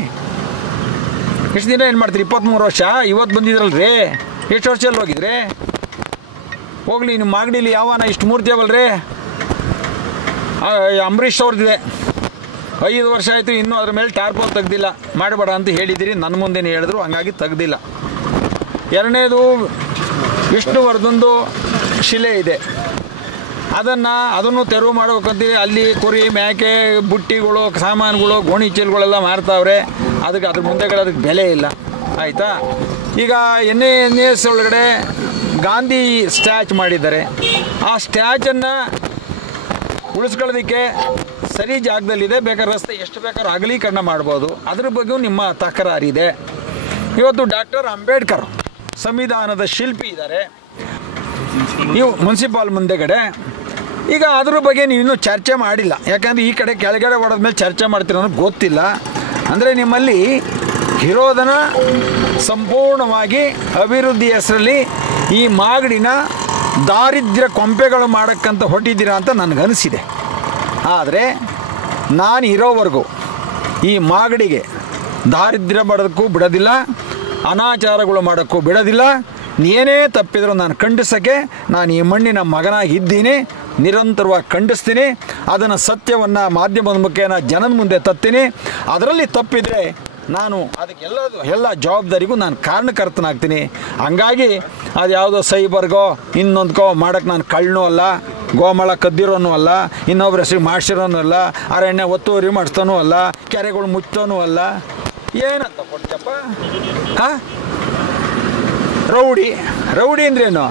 23 ವರ್ಷ. ಇವತ್ತು ಬಂದಿದ್ರಲ್ರಿ, ಎಷ್ಟು ವರ್ಷದಲ್ಲಿ ಹೋಗಿದ್ರಿ? ಹೋಗಲಿ. ನಿಮ್ಮ ಮಾಗಡಿಲಿ ಯಾವನ ಇಷ್ಟು ಮೂರ್ತಿ ಅವಲ್ರಿ? ಅಂಬರೀಷ್ ಅವ್ರದ್ದಿದೆ, 5 ವರ್ಷ ಆಯಿತು, ಇನ್ನೂ ಅದ್ರ ಮೇಲೆ ಟಾರ್ಪಲ್ ತೆಗ್ದಿಲ್ಲ. ಮಾಡಬೇಡ ಅಂತ ಹೇಳಿದಿರಿ, ನನ್ನ ಮುಂದೆನೇ ಹೇಳಿದ್ರು, ಹಂಗಾಗಿ ತೆಗ್ದಿಲ್ಲ. ಎರಡನೇದು ವಿಷ್ಣುವರ್ಧನ್ದು ಶಿಲೆ ಇದೆ, ಅದನ್ನು ತೆರವು ಮಾಡ್ಬೇಕಂತೀವಿ. ಅಲ್ಲಿ ಕುರಿ ಮೇಕೆ ಬುಟ್ಟಿಗಳು ಸಾಮಾನುಗಳು ಗೋಣಿ ಚೀಲಗಳೆಲ್ಲ ಮಾರ್ತಾವ್ರೆ. ಅದಕ್ಕೆ ಅದ್ರ ಮುಂದೆಗಡೆ ಅದಕ್ಕೆ ಬೆಲೆ ಇಲ್ಲ. ಆಯಿತಾ? ಈಗ NAS ಒಳಗಡೆ ಗಾಂಧಿ ಸ್ಟ್ಯಾಚ್ ಮಾಡಿದ್ದಾರೆ. ಆ ಸ್ಟ್ಯಾಚನ್ನು ಉಳಿಸ್ಕೊಳ್ಳೋದಕ್ಕೆ ಸರಿ ಜಾಗದಲ್ಲಿದೆ. ಬೇಕಾದ್ರೆ ರಸ್ತೆ ಎಷ್ಟು ಬೇಕಾದ್ರೂ ಅಗಲೀಕರಣ ಮಾಡ್ಬೋದು. ಅದ್ರ ಬಗ್ಗೆಯೂ ನಿಮ್ಮ ತಕರಾರಿದೆ. ಇವತ್ತು ಡಾಕ್ಟರ್ ಅಂಬೇಡ್ಕರ್ ಸಂವಿಧಾನದ ಶಿಲ್ಪಿ ಇದ್ದಾರೆ, ನೀವು ಮುನ್ಸಿಪಾಲ್ ಮುಂದೆಗಡೆ. ಈಗ ಅದ್ರ ಬಗ್ಗೆ ನೀವು ಇನ್ನೂ ಚರ್ಚೆ ಮಾಡಿಲ್ಲ. ಯಾಕಂದರೆ ಈ ಕಡೆ ಕೆಳಗಡೆ ಹೊಡೆದ ಮೇಲೆ ಚರ್ಚೆ ಮಾಡ್ತೀರ ಅನ್ನೋದು ಗೊತ್ತಿಲ್ಲ. ಅಂದರೆ ನಿಮ್ಮಲ್ಲಿ ವಿರೋಧನ ಸಂಪೂರ್ಣವಾಗಿ ಅಭಿವೃದ್ಧಿ ಹೆಸರಲ್ಲಿ ಈ ಮಾಗಡಿನ ದಾರಿದ್ರ್ಯ ಕೊಂಪೆಗಳು ಮಾಡೋಕ್ಕಂತ ಹೊಟ್ಟಿದ್ದೀರಾ ಅಂತ ನನಗನಿಸಿದೆ. ಆದರೆ ನಾನು ಇರೋವರೆಗೂ ಈ ಮಾಗಡಿಗೆ ದಾರಿದ್ರ್ಯ ಮಾಡೋದಕ್ಕೂ ಬಿಡೋದಿಲ್ಲ, ಅನಾಚಾರಗಳು ಮಾಡೋಕ್ಕೂ ಬಿಡೋದಿಲ್ಲ. ಏನೇ ತಪ್ಪಿದರೂ ನಾನು ಖಂಡಿಸೋಕ್ಕೆ ನಾನು ಈ ಮಣ್ಣಿನ ಮಗನಾಗಿ ಇದ್ದೀನಿ. ನಿರಂತರವಾಗಿ ಖಂಡಿಸ್ತೀನಿ. ಅದನ್ನು ಸತ್ಯವನ್ನು ಮಾಧ್ಯಮದ ಮುಖೇನ ಜನದ ಮುಂದೆ ತರ್ತೀನಿ. ಅದರಲ್ಲಿ ತಪ್ಪಿದರೆ ನಾನು ಅದಕ್ಕೆ ಎಲ್ಲ ಜವಾಬ್ದಾರಿಗೂ ನಾನು ಕಾರಣಕರ್ತನಾಗ್ತೀನಿ. ಹಂಗಾಗಿ ಅದು ಯಾವುದೋ ಸೈಬರ್ಗೋ ಇನ್ನೊಂದ್ಕೋ ಮಾಡೋಕ್ಕೆ ನಾನು ಕಳ್ಳನೂ ಅಲ್ಲ, ಗೋಮಾಳ ಕದ್ದಿರೋನು ಅಲ್ಲ, ಇನ್ನೊಬ್ಬರ ಹೆಸರಿಗೆ ಮಾಡಿಸಿರೋನು ಅಲ್ಲ, ಅರಣ್ಯ ಒತ್ತುವರಿ ಮಾಡಿಸ್ತಾನೂ ಅಲ್ಲ, ಕೆರೆಗಳು ಮುಚ್ಚೋನೂ ಅಲ್ಲ. ಏನಂತ ಕೊಡ್ತಪ್ಪ? ಹಾಂ, ರೌಡಿ ಅಂದ್ರೇನು?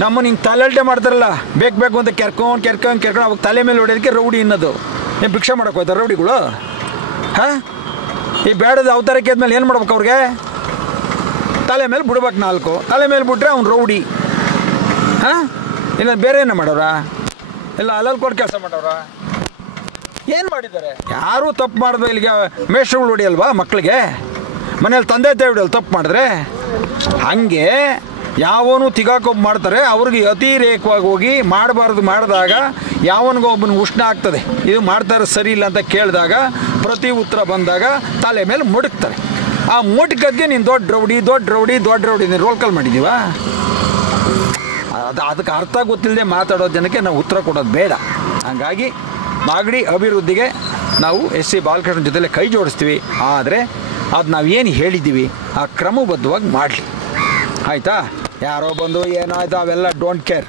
ನಮ್ಮನ್ನು ಹಿಂಗೆ ತಲೆಲ್ಟೆ ಮಾಡ್ತಾರಲ್ಲ, ಬೇಕು ಅಂತ ಕೆರ್ಕೊಂಡು ಅವಾಗ ತಲೆ ಮೇಲೆ ಹೊಡೆಯೋದಕ್ಕೆ ರೌಡಿ ಅನ್ನೋದು. ಏನು ಭಿಕ್ಷೆ ಮಾಡೋಕೆ ಹೋಯ್ತಾರೆ ರೌಡಿಗಳು? ಹಾಂ, ಈ ಬೇಡದ ಅವತಾರಕ್ಕೆ ಆದ್ಮೇಲೆ ಏನು ಮಾಡ್ಬೇಕು ಅವ್ರಿಗೆ? ತಲೆ ಮೇಲೆ ಬಿಡ್ಬೇಕು 4, ತಲೆ ಮೇಲೆ ಬಿಟ್ರೆ ಅವ್ನು ರೌಡಿ. ಹಾಂ, ಇನ್ನು ಬೇರೆ ಏನೋ ಮಾಡೋರ? ಇಲ್ಲ ಅಲ್ಲಲ್ಲಿ ಕೊಟ್ಟು ಕೆಲಸ ಮಾಡೋರ? ಏನು ಮಾಡಿದ್ದಾರೆ? ಯಾರೂ ತಪ್ಪು ಮಾಡಿದ್ರೆ ಇಲ್ಲಿಗೆ ಮೇಷ್ಟ್ರುಗಳು ಹೊಡಿಯಲ್ವಾ ಮಕ್ಕಳಿಗೆ? ಮನೇಲಿ ತಂದೆ ತಾಯಿ ಹೊಡಿಯಲ್ಲ ತಪ್ಪು ಮಾಡಿದ್ರೆ? ಹಂಗೆ ಯಾವನು ತಿಗಾಕೊಬ್ಬ ಮಾಡ್ತಾರೆ, ಅವ್ರಿಗೆ ಅತಿರೇಕವಾಗಿ ಹೋಗಿ ಮಾಡಬಾರ್ದು ಮಾಡಿದಾಗ ಯಾವನಿಗೋ ಒಬ್ಬನಿಗೆ ಉಷ್ಣ ಆಗ್ತದೆ. ಇದು ಮಾಡ್ತಾರೆ ಸರಿ ಇಲ್ಲ ಅಂತ ಕೇಳಿದಾಗ ಪ್ರತಿ ಉತ್ತರ ಬಂದಾಗ ತಲೆ ಮೇಲೆ ಮುಡುಕ್ತಾರೆ. ಆ ಮುಟ್ಕಕ್ಕೆ ನೀನು ದೊಡ್ಡ ರೌಡಿ ನೀನು ರೋಲ್ ಕಾಲ್ ಮಾಡಿದ್ದೀವ? ಅದಕ್ಕೆ ಅರ್ಥ ಗೊತ್ತಿಲ್ಲದೆ ಮಾತಾಡೋ ಜನಕ್ಕೆ ನಾವು ಉತ್ತರ ಕೊಡೋದು ಬೇಡ. ಹಾಗಾಗಿ ಮಾಗಡಿ ಅಭಿವೃದ್ಧಿಗೆ ನಾವು ಎಸ್ ಸಿ ಬಾಲಕೃಷ್ಣ ಜೊತೆಲೆ ಕೈ ಜೋಡಿಸ್ತೀವಿ. ಆದರೆ ಅದು ನಾವು ಏನು ಹೇಳಿದ್ದೀವಿ ಆ ಕ್ರಮಬದ್ಧವಾಗಿ ಮಾಡಲಿ, ಆಯಿತಾ? ಯಾರೋ ಬಂದು ಏನೋ ಆಯಿತು ಅವೆಲ್ಲ ಡೋಂಟ್ ಕೇರ್.